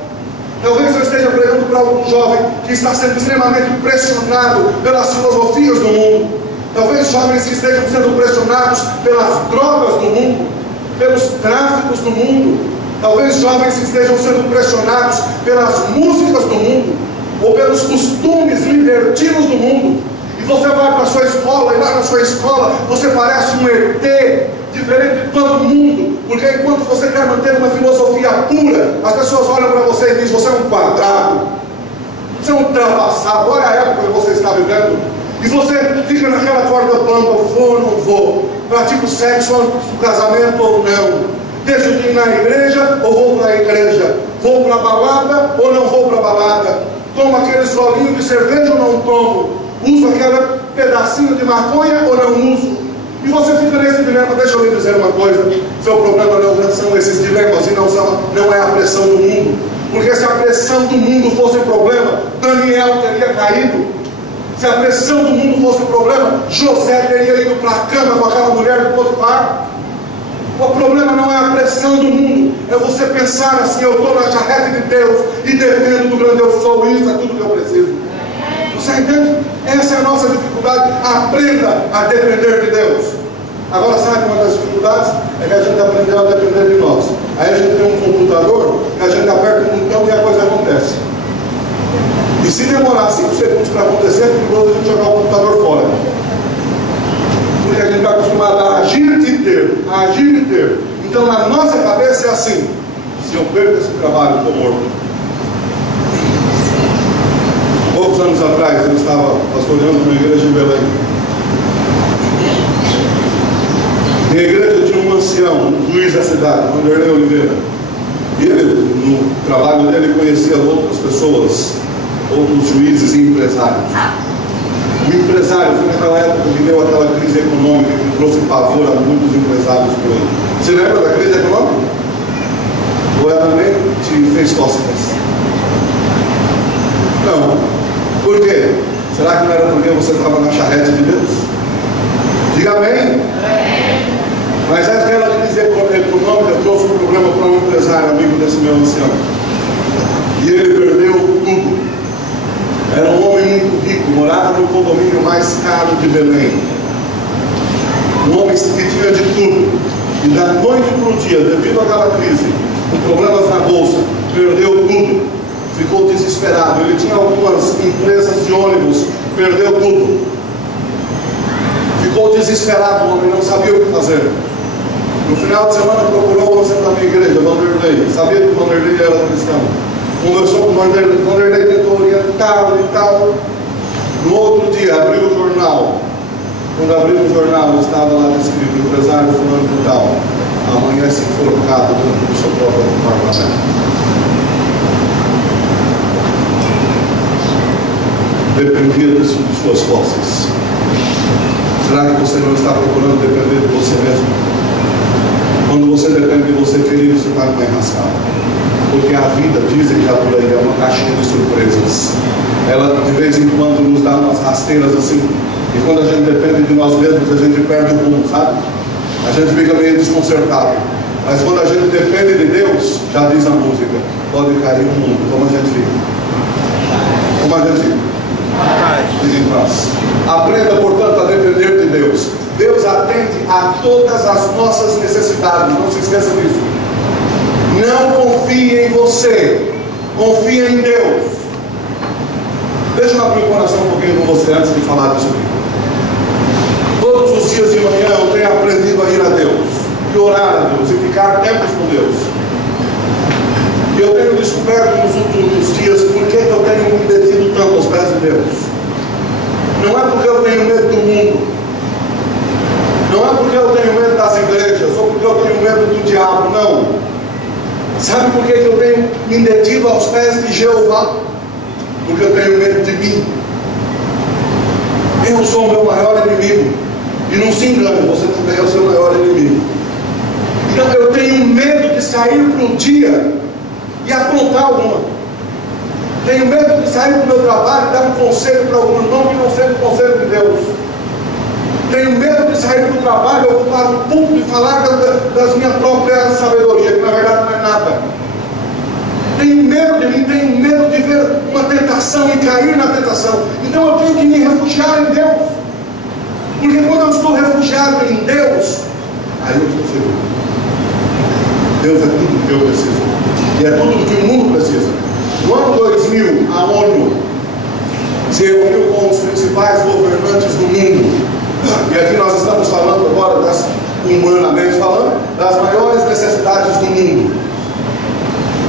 Talvez eu esteja pregando para algum jovem que está sendo extremamente pressionado pelas filosofias do mundo. Talvez jovens que estejam sendo pressionados pelas drogas do mundo, pelos tráficos do mundo. Talvez jovens que estejam sendo pressionados pelas músicas do mundo, ou pelos costumes libertinos do mundo. E você vai para a sua escola, e lá na sua escola você parece um ET, diferente de todo mundo, porque enquanto você quer manter uma filosofia pura, as pessoas olham para você e dizem: você é um quadrado, você é um ultrapassado, olha a época que você está vivendo. E você fica naquela corda bamba: vou ou não vou, pratico sexo antes do casamento ou não, deixo de ir na igreja ou vou para a igreja, vou para a balada ou não vou para a balada, tomo aqueles golinhos de cerveja ou não tomo, uso aquele pedacinho de maconha ou não uso. E você fica nesse dilema. Deixa eu lhe dizer uma coisa: seu problema não são esses dilemas e não é a pressão do mundo, porque se a pressão do mundo fosse o problema, Daniel teria caído. Se a pressão do mundo fosse o problema, José teria ido para a cama com aquela mulher do Potifar. O problema não é a pressão do mundo, é você pensar assim: eu estou na charrete de Deus e dependo do grande eu sou, e isso é tudo que eu preciso. Você entende? Essa é a nossa dificuldade. Aprenda a depender de Deus. Agora, sabe uma das dificuldades? É que a gente aprendeu a depender de nós. Aí a gente tem um computador que a gente aperta um botão e a coisa acontece. E se demorar 5 segundos para acontecer, é perigoso a gente jogar o computador fora. Porque a gente está acostumado a agir e ter, a agir e ter. Então na nossa cabeça é assim: se eu perco esse trabalho, eu estou morto. Poucos anos atrás eu estava pastoreando uma igreja em Belém. Minha igreja tinha um ancião, um juiz da cidade, Vanderlei Oliveira. E ele, no trabalho dele, conhecia outras pessoas, outros juízes e empresários. O empresário foi naquela época que deu aquela crise econômica que trouxe pavor a muitos empresários por aí. Você lembra da crise econômica? Ou ela nem te fez cócegas? Não. Por quê? Será que não era porque você estava na charrete de Deus? Diga amém. Mas aquela crise econômica trouxe um problema para um empresário amigo desse meu ancião. E ele perdeu tudo. Era um homem muito rico, morava no condomínio mais caro de Belém. Um homem que tinha de tudo. E da noite para o dia, devido àquela crise, com problemas na bolsa, perdeu tudo. Ficou desesperado. Ele tinha algumas empresas de ônibus, perdeu tudo. Ficou desesperado, o homem não sabia o que fazer. No final de semana procurou você da minha igreja, Vanderlei. Sabia que o Vanderlei era cristão. Conversou com o Vanderlei, tentou orientá-lo e tal. No outro dia, abriu o jornal. Quando abriu o jornal, estava lá escrito: empresário fulano de tal amanhece enforcado dentro do seu próprio apartamento. dependia de suas posses? Será que você não está procurando depender de você mesmo? Quando você depende de você, querido, você está numa enrascada. Porque a vida, dizem já por aí, é uma caixinha de surpresas. Ela de vez em quando nos dá umas rasteiras assim. E quando a gente depende de nós mesmos, a gente perde o rumo, sabe? A gente fica meio desconcertado. Mas quando a gente depende de Deus, já diz a música, pode cair o mundo. Como a gente fica? Como a gente fica? Fique em paz. Aprenda, portanto, a depender de Deus. Deus atende a todas as nossas necessidades. Não se esqueça disso. Não confie em você, confie em Deus. Deixa eu abrir o coração um pouquinho com você antes de falar disso aqui. Todos os dias de manhã eu tenho aprendido a ir a Deus, e orar a Deus, e ficar tempos com Deus. E eu tenho descoberto nos últimos dias por que eu tenho me detido tanto aos pés de Deus. Não é porque eu tenho medo do mundo, não é porque eu tenho medo das igrejas, ou porque eu tenho medo do diabo, não. Sabe por que eu tenho me detido aos pés de Jeová? Porque eu tenho medo de mim. Eu sou o meu maior inimigo. E não se engane, você também é o seu maior inimigo. Então eu tenho medo de sair para o dia e aprontar alguma. Tenho medo de sair para o meu trabalho e dar um conselho para algum irmão que não seja o conselho de Deus. Tenho medo de sair para o trabalho, ocupar o púlpito e falar das minhas próprias sabedoria, que na verdade não é nada. Tenho medo de mim, tenho medo de ver uma tentação e cair na tentação. Então eu tenho que me refugiar em Deus. Porque quando eu estou refugiado em Deus, aí eu estou seguro. Deus é tudo que eu preciso. E é tudo que o mundo precisa. No ano 2000, a ONU se reuniu com os principais governantes do mundo. E aqui nós estamos falando agora, humanamente falando, das maiores necessidades do mundo.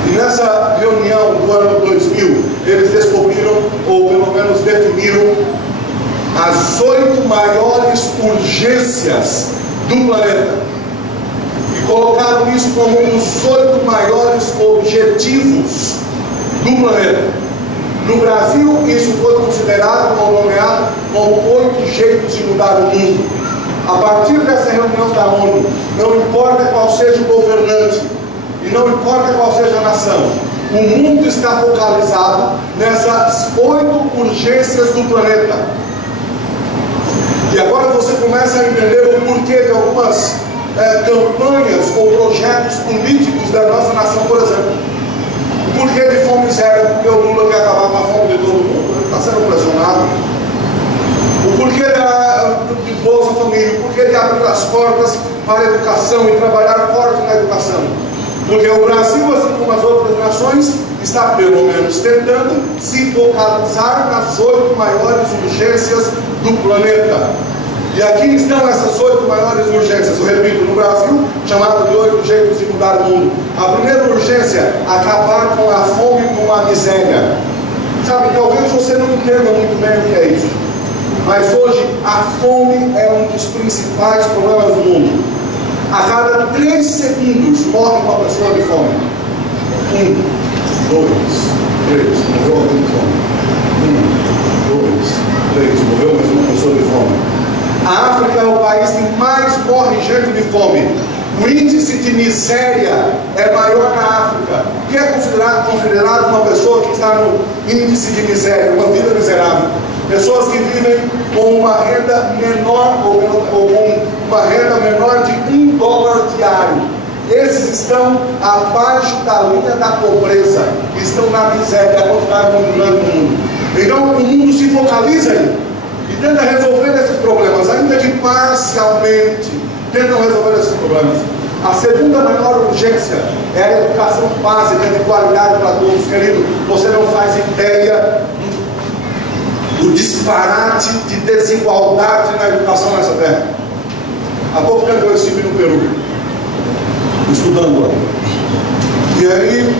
E nessa reunião do ano 2000, eles descobriram, ou pelo menos definiram, as 8 maiores urgências do planeta. E colocaram isso como um dos 8 maiores objetivos do planeta. No Brasil, isso foi considerado ou nomeado como 8 jeitos de mudar o mundo. A partir dessa reunião da ONU, não importa qual seja o governante, e não importa qual seja a nação, o mundo está focalizado nessas 8 urgências do planeta. E agora você começa a entender o porquê de algumas campanhas ou projetos políticos da nossa nação, por exemplo. O porquê de fome zero? Porque o Lula quer acabar com a fome de todo mundo, ele está sendo pressionado. O porquê de Bolsa Família? O porquê de abrir as portas para a educação e trabalhar forte na educação? Porque o Brasil, assim como as outras nações, está pelo menos tentando se focalizar nas 8 maiores urgências do planeta. E aqui estão essas 8 maiores urgências, eu repito, no Brasil, chamado de 8 jeitos de mudar o mundo. A primeira urgência, acabar com a fome e com a miséria. Sabe, talvez você não entenda muito bem o que é isso, mas hoje a fome é um dos principais problemas do mundo. A cada 3 segundos morre uma pessoa de fome. 1, 2, 3, morreu alguém de fome. 1, 2, 3, morreu mais uma pessoa de fome. A África é o país que mais morre gente de fome. O índice de miséria é maior na África. O que é considerado uma pessoa que está no índice de miséria, uma vida miserável? Pessoas que vivem com uma renda menor ou com uma renda menor de $1 diário. Esses estão abaixo da linha da pobreza, estão na miséria, é considerado muito grande no mundo. Então o mundo se focaliza aí e tenta resolver esses problemas, ainda que parcialmente tentam resolver esses problemas. A segunda maior urgência é a educação básica de qualidade para todos. Querido, você não faz ideia do disparate de desigualdade na educação nessa terra. Há pouco tempo eu estive no Peru, estudando lá. E aí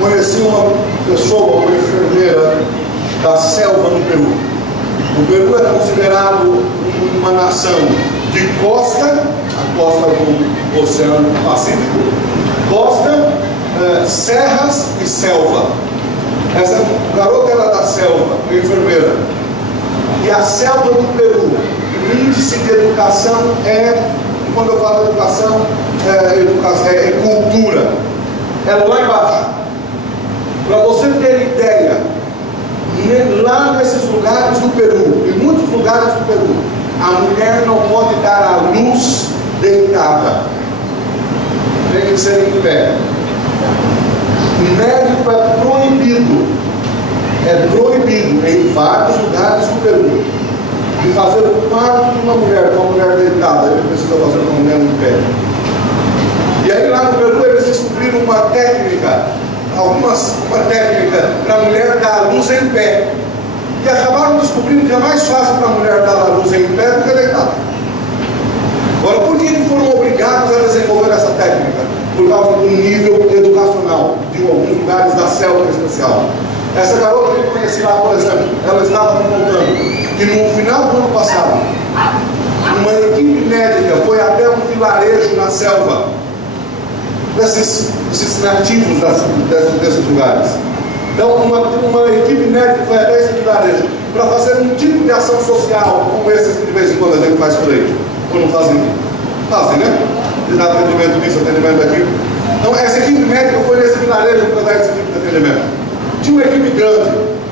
conheci uma pessoa, uma enfermeira da selva no Peru. O Peru é considerado uma nação de costa, a costa do Oceano Pacífico, costa, serras e selva. Essa garota era da selva, a enfermeira. E a selva do Peru, o índice de educação quando eu falo educação, é cultura. É lá embaixo. Para você ter ideia, lá nesses lugares do Peru, em muitos lugares do Peru, a mulher não pode dar à luz deitada. Tem que ser em pé. O médico é proibido. É proibido em vários lugares do Peru de fazer o parto de uma mulher deitada. Ele precisa fazer uma mulher em pé. E aí lá no Peru eles descobriram uma técnica para a mulher dar a luz em pé. E acabaram descobrindo que é mais fácil para a mulher dar a luz em pé do que deitada. Agora, por que foram obrigados a desenvolver essa técnica? Por causa do nível educacional de alguns lugares da selva especial. Essa garota que eu conheci lá, por exemplo, ela estava me contando que no final do ano passado, uma equipe médica foi até um vilarejo na selva, desses nativos desses lugares. Então, uma equipe médica foi até esse vilarejo para fazer um tipo de ação social, como esses que de vez em quando a gente faz por aí. Ou não fazem? Fazem, né? De dar atendimento disso, atendimento daquilo. Então, essa equipe médica foi nesse vilarejo para dar esse tipo de atendimento. Tinha uma equipe grande,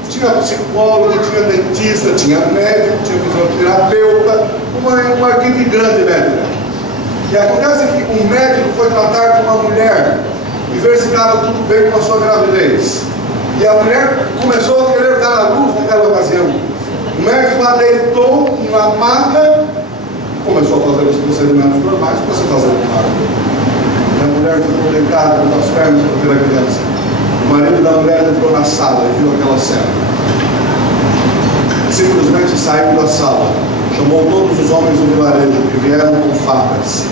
tinha psicólogo, tinha dentista, tinha médico, tinha fisioterapeuta, uma equipe grande médica. E acontece que um médico foi tratar com uma mulher e ver se estava tudo bem com a sua gravidez. E a mulher começou a querer dar à luz naquela ocasião. O médico lá deitou na maca, começou a fazer os procedimentos normais para se fazer o parto. E a mulher ficou deitada com as pernas para ver a criança. O marido da mulher entrou na sala e viu aquela cena. Simplesmente saiu da sala, chamou todos os homens do vilarejo que vieram com facas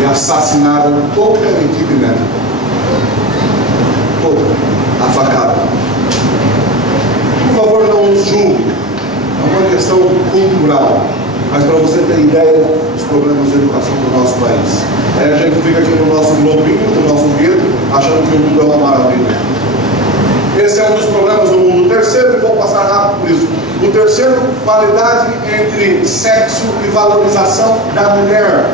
e assassinaram toda a equipe médica. Toda a facada. Por favor, não nos julgue. É uma questão cultural. Mas para você ter ideia dos problemas de educação do nosso país. Aí a gente fica aqui no nosso globinho, no nosso gueto, achando que o mundo é uma maravilha. Esse é um dos problemas do mundo. O terceiro, e vou passar rápido por isso. O terceiro, qualidade entre sexo e valorização da mulher,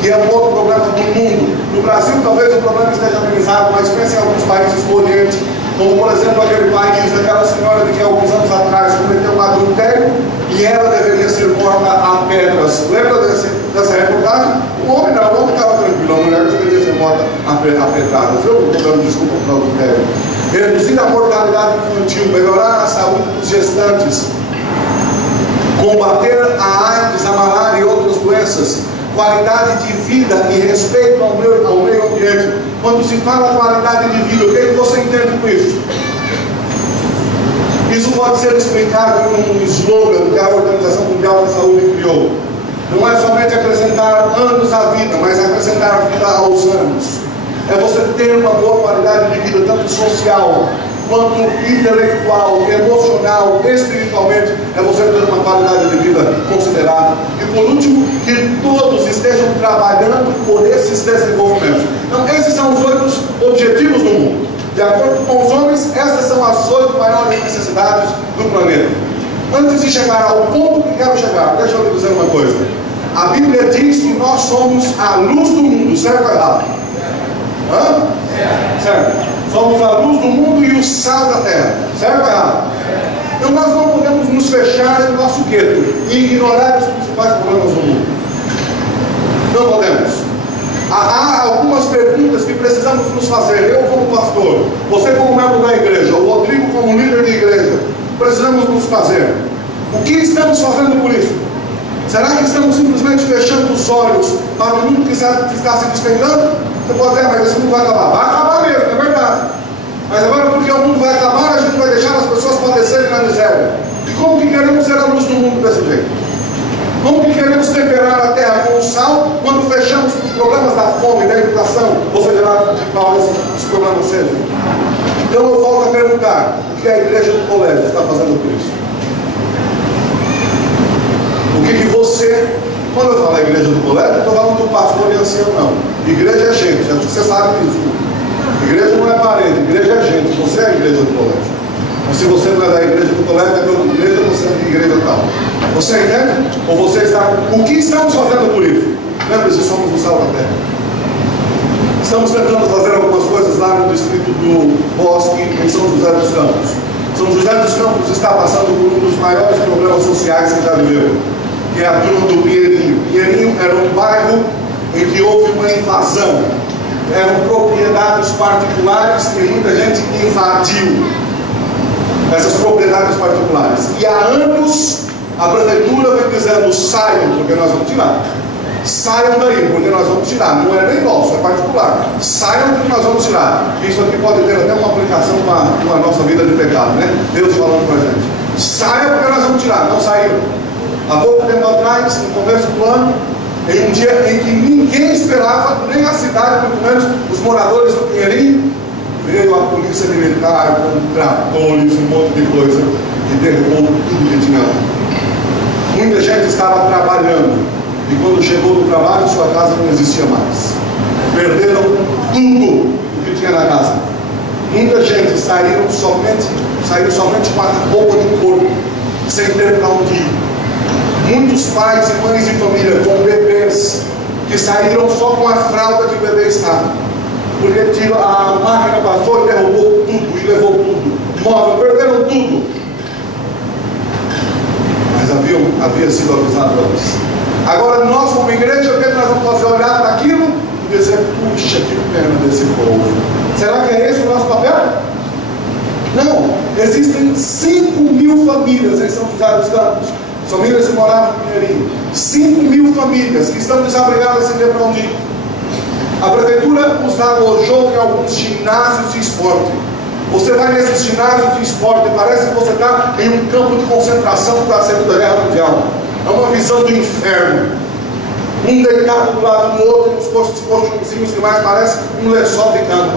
que é um outro problema do mundo. No Brasil, talvez o problema esteja amenizado, mas pense em alguns países do Oriente, como por exemplo aquele país daquela senhora de que alguns anos atrás cometeu um adultério e ela deveria ser morta a pedras. Lembra dessa reportagem? O homem estava tranquilo, a mulher deveria ser morta a pedradas. Eu estou dando desculpa para o adultério. Reduzir a mortalidade infantil, melhorar a saúde dos gestantes, combater a AIDS, a malária e outras doenças, qualidade de vida e respeito ao meio ambiente. Quando se fala qualidade de vida, o que você entende com isso? Isso pode ser explicado em um slogan que a Organização Mundial da Saúde criou. Não é somente acrescentar anos à vida, mas acrescentar vida aos anos. É você ter uma boa qualidade de vida, tanto social, quanto intelectual, emocional, espiritualmente. É você ter uma qualidade de vida considerável. E por último, que todos estejam trabalhando por esses desenvolvimentos. Então, esses são os 8 objetivos do mundo. De acordo com os homens, essas são as 8 maiores necessidades do planeta. Antes de chegar ao ponto que quero chegar, deixa eu lhe dizer uma coisa. A Bíblia diz que nós somos a luz do mundo, certo ou errado? Hã? Certo. Somos a luz do mundo e o sal da terra, certo ou errado? Então nós não podemos nos fechar no nosso gueto e ignorar os principais problemas do mundo. Não podemos. Há algumas perguntas que precisamos nos fazer. Eu como pastor, você como membro da igreja, o Rodrigo como líder de igreja, precisamos nos fazer. O que estamos fazendo por isso? Será que estamos simplesmente fechando os olhos para o mundo que está se despeitando? Você pode dizer, mas esse mundo vai acabar. Vai acabar mesmo, é verdade. Mas agora porque o mundo vai acabar, a gente vai deixar as pessoas padecerem na miséria. E como que queremos ser a luz do mundo desse jeito? Como que queremos temperar a terra com o sal quando fechamos os problemas da fome, da educação, ou seja, lá de qual esses problemas sejam? Então eu volto a perguntar, o que a igreja do colégio está fazendo por isso? O que você, quando eu falo a igreja do colégio, eu estou falando do pastor e ancião, não. Igreja é gente, acho que você sabe disso. Igreja não é parede, igreja é gente, você é a igreja do colégio. Mas se você não é da igreja do colégio, é de outra igreja, você é de igreja tal. Você entende? Ou você está... O que estamos fazendo por isso? Lembre-se, somos o sal da terra. Estamos tentando fazer algumas coisas lá no distrito do Bosque, em São José dos Campos. São José dos Campos está passando por um dos maiores problemas sociais que já viveu, que é a turma do Pinheirinho. Pinheirinho era um bairro em que houve uma invasão. Eram propriedades particulares que muita gente invadiu essas propriedades particulares. E há anos a prefeitura vem dizendo: saiam, porque nós vamos tirar. Saiam daí, porque nós vamos tirar. Não é nem nosso, é particular. Saiam, porque nós vamos tirar. Isso aqui pode ter até uma aplicação com a nossa vida de pecado, né? Deus falando para a gente: saiam, porque nós vamos tirar. Não saíram. Há pouco tempo atrás, no começo do ano, em um dia em que ninguém esperava, nem a cidade, muito menos os moradores do Pinheirinho, veio a polícia militar com tratores, um monte de coisa, e derrubou tudo que tinha. Muita gente estava trabalhando, e quando chegou do trabalho, sua casa não existia mais. Perderam tudo o que tinha na casa. Muita gente saiu somente com a roupa do corpo, sem ter para onde ir. Muitos pais e mães de família com bebês que saíram só com a fralda que o bebê estava, porque a máquina passou e derrubou tudo e levou tudo. Móvel, perderam tudo. Mas havia sido avisado antes. Agora nós, como igreja, o que nós vamos fazer? Olhar para aquilo e dizer: puxa, que pena desse povo. Será que é esse o nosso papel? Não. Existem 5.000 famílias em São José dos Campos, famílias que moravam no Pinheirinho. 5.000 famílias que estão desabrigadas sem ter para onde ir. A prefeitura os alojou em alguns ginásios de esporte. Você vai nesses ginásios de esporte, parece que você está em um campo de concentração para a Segunda Guerra Mundial. É uma visão do inferno. Um deitado do lado do outro, uns colchõezinhos que mais parece um lençol de cama.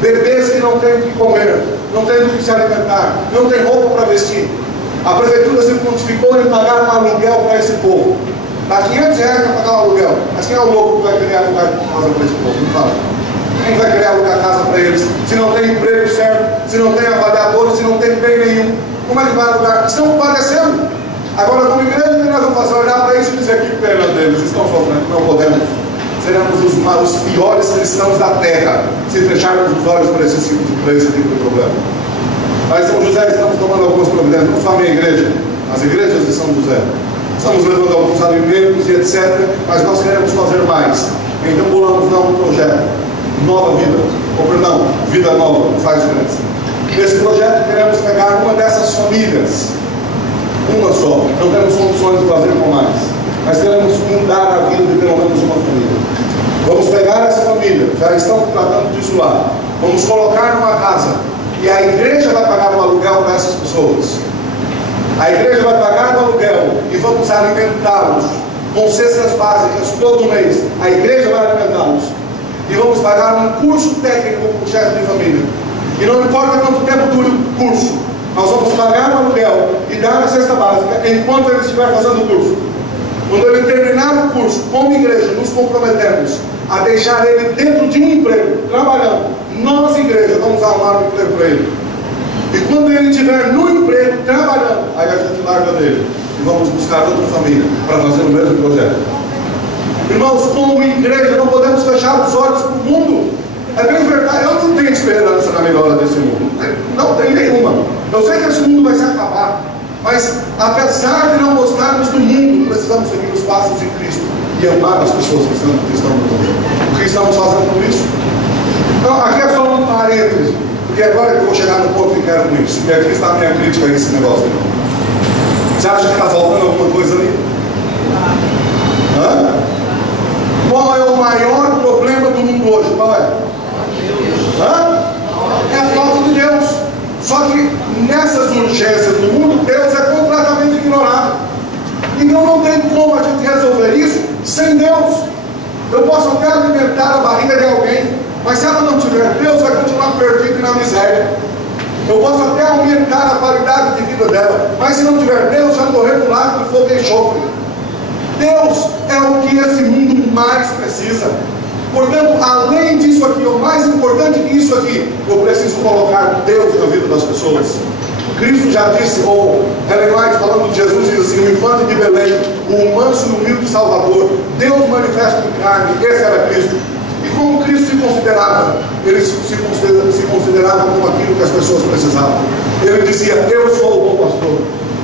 Bebês que não têm o que comer, não têm o que se alimentar, não têm roupa para vestir. A prefeitura se prontificou em pagar um aluguel para esse povo. Dá R$500 para pagar o aluguel. Mas quem é o louco que vai querer alugar casa para esse povo? Não fala. Quem vai querer alugar casa para eles? Se não tem emprego certo, se não tem avaliadores, se não tem bem nenhum, como é que vai alugar? Estão padecendo. Agora, como igreja, o que nós vamos fazer? Olhar para isso e dizer: que pena deles, estão sofrendo. Não podemos. Seremos os piores cristãos da terra se fecharmos os olhos para esse tipo de problema. Mas São José, estamos tomando algumas providências, não só a minha igreja, as igrejas de São José. Estamos levando alguns alimentos e etc. Mas nós queremos fazer mais. Então bolamos um projeto, Nova Vida, ou perdão, Vida Nova, não faz diferença. Nesse projeto queremos pegar uma dessas famílias, uma só, não temos condições de fazer com mais, mas queremos mudar a vida de pelo menos uma família. Vamos pegar essa família, já estão tratando disso lá, vamos colocar numa casa, e a igreja vai pagar o aluguel para essas pessoas. A igreja vai pagar o aluguel e vamos alimentá-los com cestas básicas todo mês. A igreja vai alimentá-los. E vamos pagar um curso técnico para o chefe de família. E não importa quanto tempo dure o curso, nós vamos pagar o aluguel e dar a cesta básica enquanto ele estiver fazendo o curso. Quando ele terminar o curso, como igreja, nos comprometemos a deixar ele dentro de um emprego, trabalhando. Nós, igreja, vamos arrumar um emprego para ele. E quando ele estiver no emprego, trabalhando, aí a gente larga dele e vamos buscar outra família para fazer o mesmo projeto. Irmãos, como igreja, não podemos fechar os olhos para o mundo. É bem verdade, eu não tenho esperança na melhora desse mundo. Não tem nenhuma. Eu sei que esse mundo vai se acabar, mas apesar de não gostarmos do mundo, precisamos seguir os passos de Cristo e amar as pessoas que estão no mundo. O que estamos fazendo com isso? Então, aqui é só um parênteses, porque agora que eu vou chegar no ponto que quero com isso, e aqui está a minha crítica a esse negócio. Você acha que está faltando alguma coisa ali? Hã? Qual é o maior problema do mundo hoje? Qual é? Hã? É a falta de Deus. Só que nessas urgências do mundo, Deus é completamente ignorado. Então não tem como a gente resolver isso sem Deus. Eu posso até alimentar a barriga de alguém, mas se ela não tiver Deus, vai continuar perdido na miséria. Eu posso até aumentar a qualidade de vida dela, mas se não tiver Deus, já morrer no lago de fogo e enxofre. Deus é o que esse mundo mais precisa. Portanto, além disso aqui, ou mais importante que isso aqui, eu preciso colocar Deus na vida das pessoas. Cristo já disse, ou Ellen White falando de Jesus, diz assim: o infante de Belém, o manso e humilde Salvador, Deus manifesto em carne, esse era Cristo. E como Cristo se considerava? Ele se considerava como aquilo que as pessoas precisavam. Ele dizia: eu sou o bom pastor.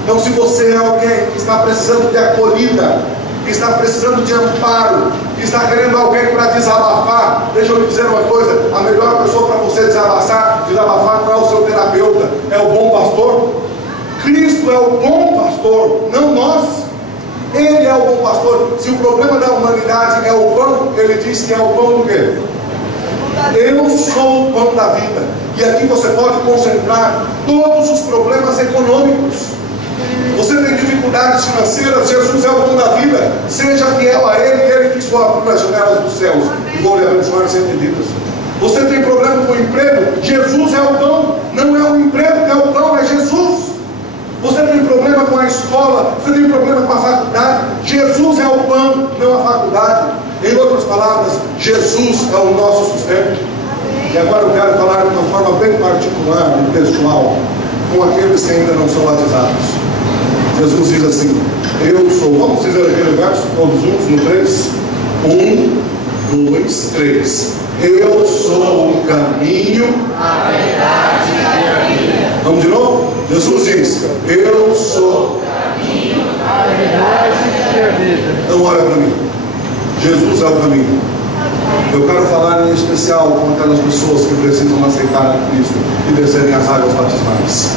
Então, se você é alguém que está precisando de acolhida, que está precisando de amparo, que está querendo alguém para desabafar, deixa eu lhe dizer uma coisa: a melhor pessoa para você desabafar não é o seu terapeuta, é o bom pastor. Cristo é o bom pastor, não nós. Ele é o bom pastor. Se o problema da humanidade é o pão, ele diz que é o pão do quê? Eu sou o pão da vida. E aqui você pode concentrar todos os problemas econômicos. Você tem dificuldades financeiras, Jesus é o pão da vida. Seja fiel a Ele, Ele que só abre as janelas dos céus e vou lhe abençoar sem medidas. Você tem problema com o emprego, Jesus é o pão. Não é o emprego que é o pão, é Jesus. Você tem problema com a escola, você tem problema com a faculdade, Jesus é o pão, não a faculdade. Em outras palavras, Jesus é o nosso sustento. E agora eu quero falar de uma forma bem particular e pessoal com aqueles que ainda não são batizados. Jesus diz assim: eu sou, vamos dizer aquele verso todos juntos no 3? 1, 2, 3. Eu sou o caminho, a verdade e a vida. Vamos de novo? Jesus diz: eu sou o caminho, a verdade e a vida. Então olha para mim, Jesus é o caminho. Eu quero falar em especial com aquelas pessoas que precisam aceitar a Cristo e descerem as águas batismais.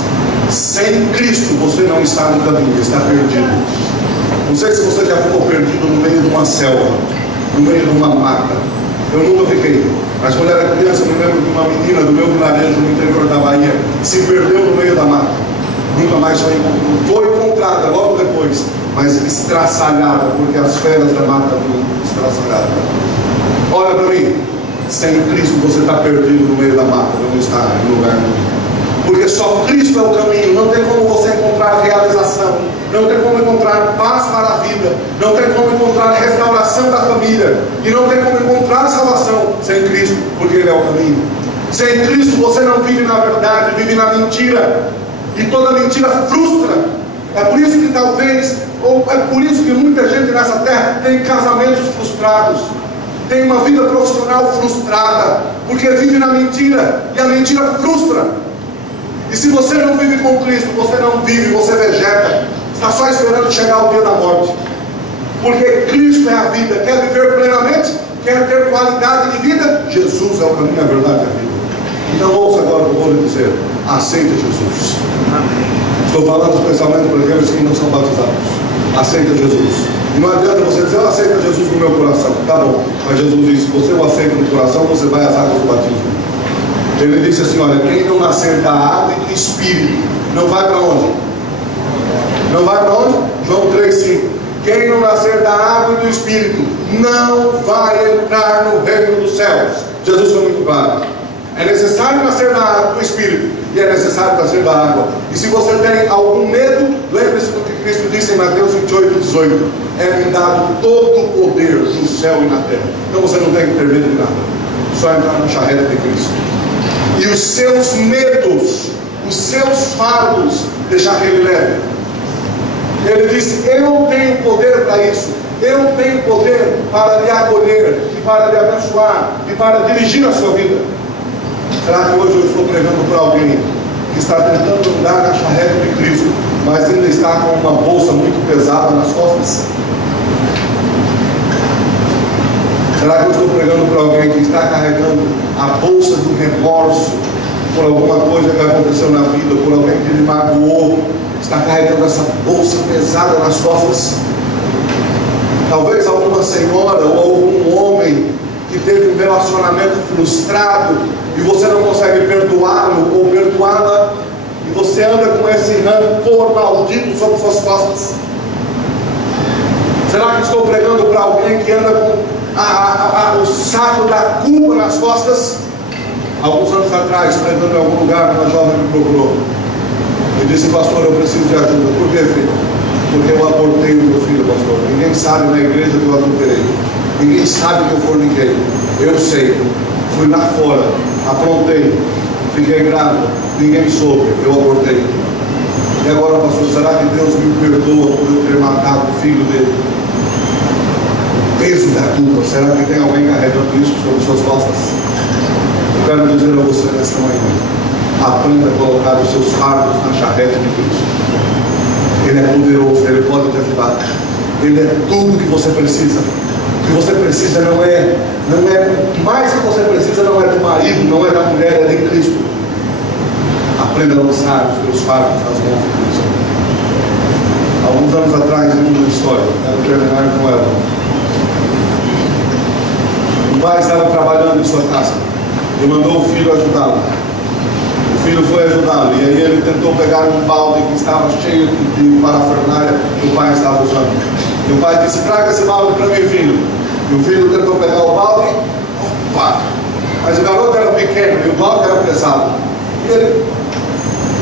Sem Cristo você não está no caminho, está perdido. Não sei se você já ficou perdido no meio de uma selva, no meio de uma mata. Eu nunca fiquei, mas quando era criança eu me lembro de uma menina do meu vilarejo no interior da Bahia se perdeu no meio da mata. Nunca mais foi encontrada logo depois, mas estraçalhada, porque as feras da mata foram estraçalhadas. Olha para mim, sem Cristo você está perdido no meio da mata, não está em lugar nenhum. Porque só Cristo é o caminho. Não tem como você encontrar realização, não tem como encontrar paz para a vida, não tem como encontrar restauração da família, e não tem como encontrar salvação sem Cristo, porque Ele é o caminho. Sem Cristo você não vive na verdade, vive na mentira, e toda mentira frustra. É por isso que talvez, ou é por isso que muita gente nessa terra tem casamentos frustrados, tem uma vida profissional frustrada, porque vive na mentira, e a mentira frustra. E se você não vive com Cristo, você não vive, você vegeta, está só esperando chegar o dia da morte. Porque Cristo é a vida. Quer viver plenamente? Quer ter qualidade de vida? Jesus é o caminho, a verdade e a vida. Então ouça agora o que eu vou lhe dizer: aceita Jesus. Estou falando especialmente para aqueles que não são batizados. Aceita Jesus. E não adianta você dizer: eu aceito Jesus no meu coração. Tá bom, mas Jesus disse: se você o aceita no coração, você vai às águas do batismo. Ele disse assim: olha, quem não nascer da água e do Espírito, não vai para onde? Não vai para onde? João 3,5. Quem não nascer da água e do Espírito, não vai entrar no reino dos céus. Jesus foi muito claro. É necessário nascer da água do Espírito, e é necessário nascer da água. E se você tem algum medo, lembre-se do que Cristo disse em Mateus 28,18. É-me dado todo o poder no céu e na terra. Então você não tem que ter medo de nada, só entrar na charreta de Cristo. E os seus medos, os seus fardos, deixar que Ele leve. Ele disse: eu tenho poder para isso. Eu tenho poder para lhe acolher, e para lhe abençoar, e para dirigir a sua vida. Será que hoje eu estou pregando para alguém que está tentando andar na charreta de Cristo, mas ainda está com uma bolsa muito pesada nas costas? Será que eu estou pregando para alguém que está carregando a bolsa do remorso por alguma coisa que aconteceu na vida, por alguém que lhe magoou, está carregando essa bolsa pesada nas costas? Talvez alguma senhora ou algum homem que teve um relacionamento frustrado e você não consegue perdoá-lo ou perdoá-la, e você anda com esse rancor maldito sobre suas costas. Será que estou pregando para alguém que anda com o saco da culpa nas costas? Alguns anos atrás, pregando em algum lugar, uma jovem me procurou e disse: pastor, eu preciso de ajuda. Por quê, filho? Porque eu abortei o meu filho, pastor. Ninguém sabe na igreja que eu adulterei, ninguém sabe que eu forniquei. Eu sei, fui lá fora, aprontei, fiquei grávida, ninguém soube, eu abortei. E agora, pastor, será que Deus me perdoa por eu ter matado o filho dele? O peso da culpa, será que tem alguém carregando isso sobre suas costas? Eu quero dizer a você nesta manhã: aprenda a colocar os seus fardos na charrete de Cristo. Ele é poderoso, Ele pode te ajudar. Ele é tudo que você precisa. O que você precisa não é mais que você precisa não é do marido, não é da mulher, é de Cristo. Aprenda a lançar os seus fardos nas mãos de Cristo. Alguns anos atrás, eu vi uma história, quero terminar com ela. O pai estava trabalhando em sua casa e mandou o filho ajudá-lo. O filho foi ajudá-lo e aí ele tentou pegar um balde que estava cheio de parafernália que o pai estava usando. E o pai disse: traga esse balde para mim, filho. E o filho tentou pegar o balde, opa! Mas o garoto era pequeno e o balde era pesado. E ele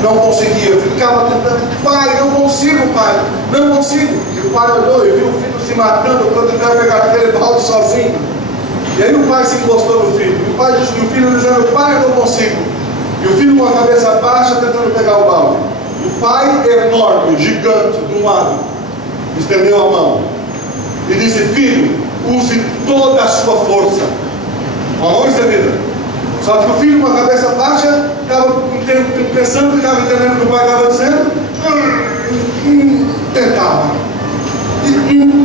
não conseguia, ficava tentando: pai, não consigo, pai, não consigo. E o pai olhou e viu o filho se matando para tentar pegar aquele balde sozinho. E aí o pai se encostou no filho. E o filho dizendo: pai, eu não consigo. E o filho com a cabeça baixa tentando pegar o balde. O pai, enorme, gigante, de um lado, estendeu a mão e disse: filho, use toda a sua força. Com a mão estendida. Só que o filho com a cabeça baixa estava pensando que estava entendendo o que o pai estava dizendo. Tentava.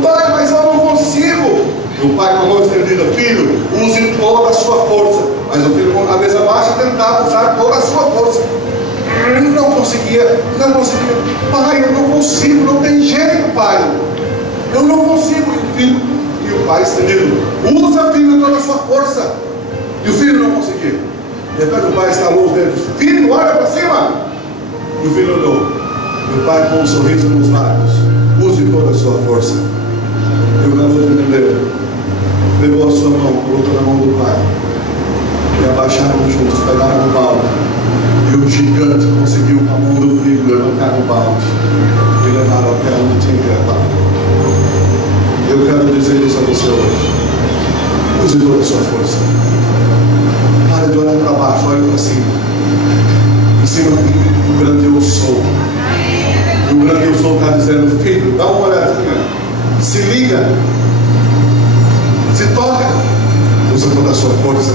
Pai, mas eu não consigo. E o pai com a mão estendida: filho, use toda a sua força. Mas o filho com a cabeça baixa tentava usar toda a sua força. Não conseguia. Pai, eu não consigo, não tem jeito, pai. Eu não consigo. E o pai estendido: usa, filho, toda a sua força. E o filho não conseguia. De repente o pai estalou os dedos: filho, olha para cima. E o filho olhou. E o pai, com um sorriso nos lábios: use toda a sua força. E o garoto entendeu. Pegou a sua mão, colocou na mão do pai. E abaixaram juntos, pegaram o balde. E o gigante conseguiu, com a mão do filho, levantar o balde e levaram até onde tinha que levar. Eu quero dizer isso a você hoje: use toda a sua força. Pare de olhar para baixo, olhe para cima. Em cima do grande eu sou. E o grande eu sou está dizendo: filho, dá uma olhadinha, se liga, se toca, usa toda a sua força.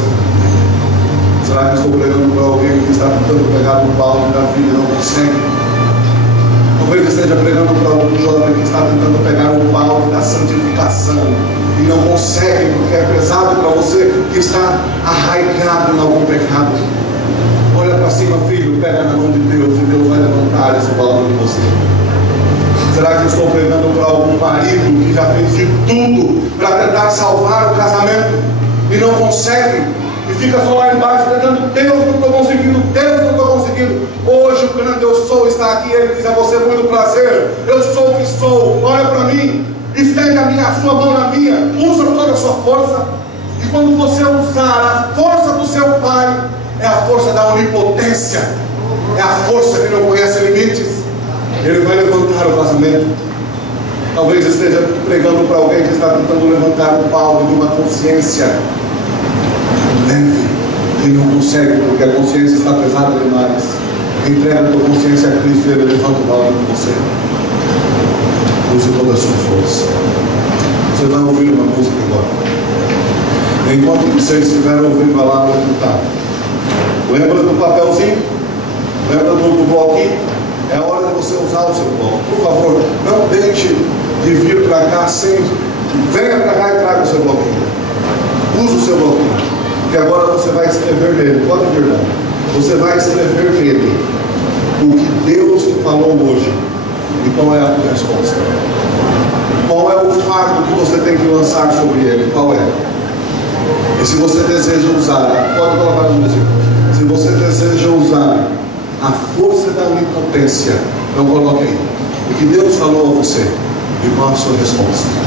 Será que estou pregando para alguém que está tentando pegar um balde da vida e não consegue? Talvez esteja pregando para algum jovem que está tentando pegar um balde da santificação e não consegue, porque é pesado para você que está arraigado em algum pecado. Olha para cima, filho, pega na mão de Deus e Deus vai levantar esse balde de você. Será que estou pregando para algum marido que já fez de tudo para tentar salvar o casamento e não consegue? E fica só lá embaixo tentando: Deus, não estou conseguindo, Deus, não estou conseguindo. Hoje o grande eu sou está aqui. Ele diz a você: muito prazer, eu sou o que sou, olha para mim, estende a sua mão na minha, usa toda a sua força. E quando você usar a força do seu pai, é a força da onipotência, é a força que não conhece limites. Ele vai levantar o casamento. Talvez esteja pregando para alguém que está tentando levantar o balde de uma consciência leve, que não consegue, porque a consciência está pesada demais. Entrega a tua consciência a Cristo e Ele levanta o balde de você. Use toda a sua força. Você vai ouvir uma música agora. Enquanto você estiver ouvindo a palavra cantar, lembra do papelzinho? Lembra do bloquinho? É hora de você usar o seu bloco. Por favor, não deixe de vir para cá sem. Venha para cá e traga o seu bloquinho. Use o seu bloquinho. Que agora você vai escrever nele. Pode vir lá. Você vai escrever nele o que Deus te falou hoje. E qual é a tua resposta? Qual é o fardo que você tem que lançar sobre ele? Qual é? E se você deseja usar, pode colocar no música. Se você deseja usar a força da onipotência, não coloque aí. O que Deus falou a você. E qual a sua resposta?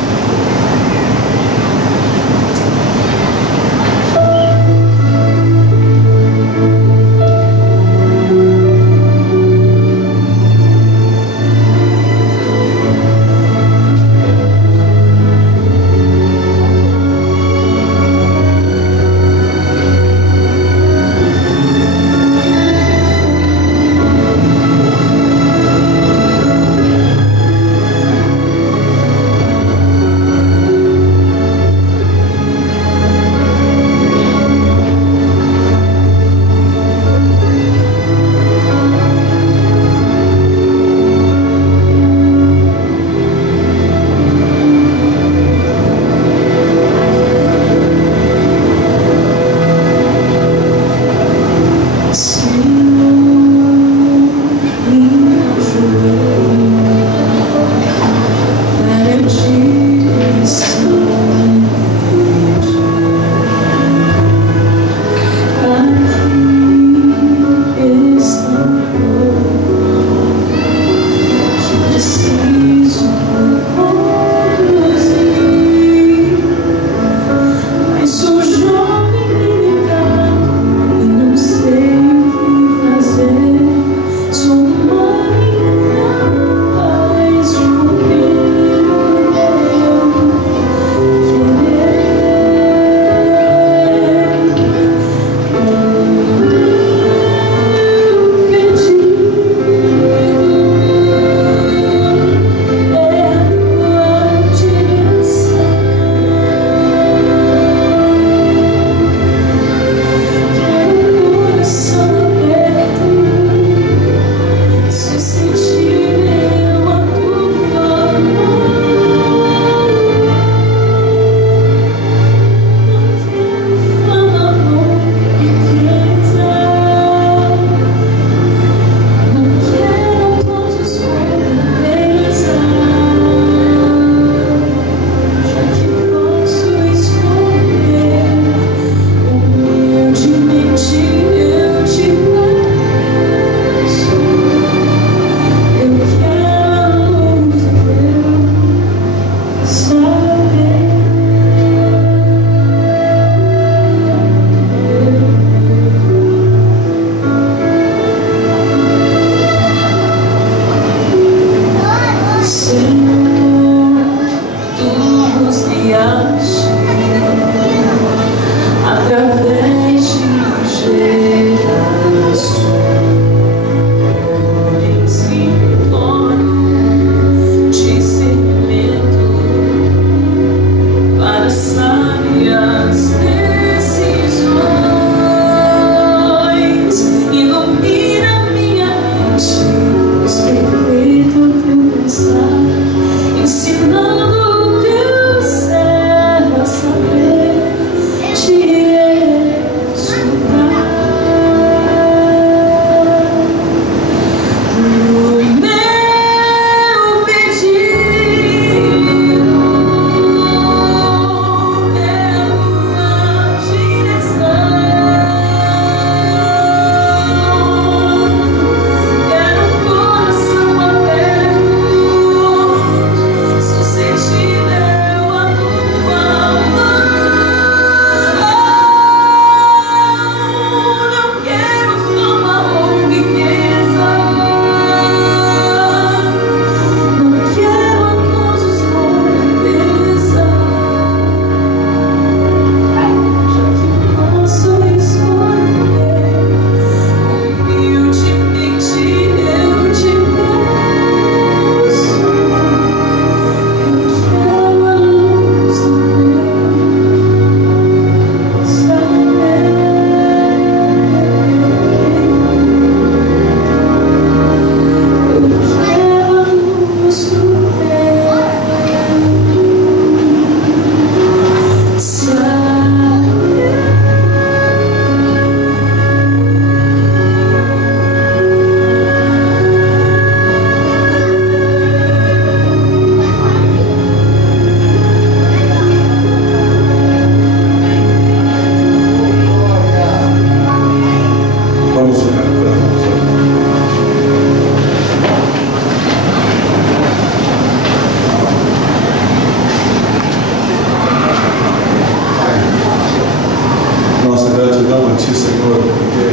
gratidão a Ti, Senhor, porque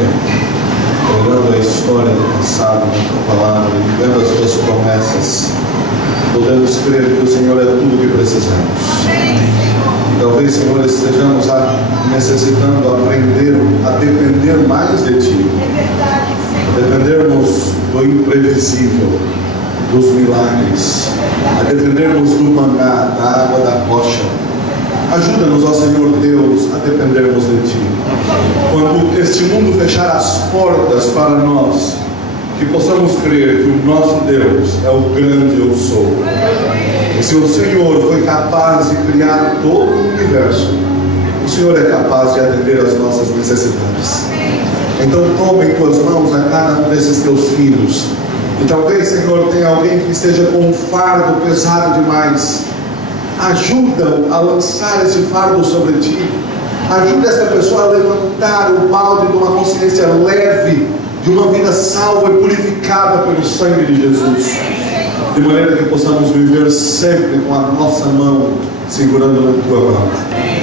olhando a história do passado, na Tua palavra, e vendo as Tuas promessas, podemos crer que o Senhor é tudo o que precisamos. E talvez, Senhor, estejamos necessitando aprender a depender mais de Ti. A dependermos do imprevisível, dos milagres, a dependermos do maná, da água da rocha. Ajuda-nos, ó Senhor Deus, a dependermos de Ti. Quando este mundo fechar as portas para nós, que possamos crer que o nosso Deus é o grande Eu Sou. E se o Senhor foi capaz de criar todo o universo, o Senhor é capaz de atender às nossas necessidades. Então toma em Tuas mãos a cada um desses Teus filhos. E talvez, Senhor, tenha alguém que esteja com um fardo pesado demais. Ajuda-o a lançar esse fardo sobre Ti. Ajuda essa pessoa a levantar o balde de uma consciência leve, de uma vida salva e purificada pelo sangue de Jesus, de maneira que possamos viver sempre com a nossa mão segurando na Tua mão.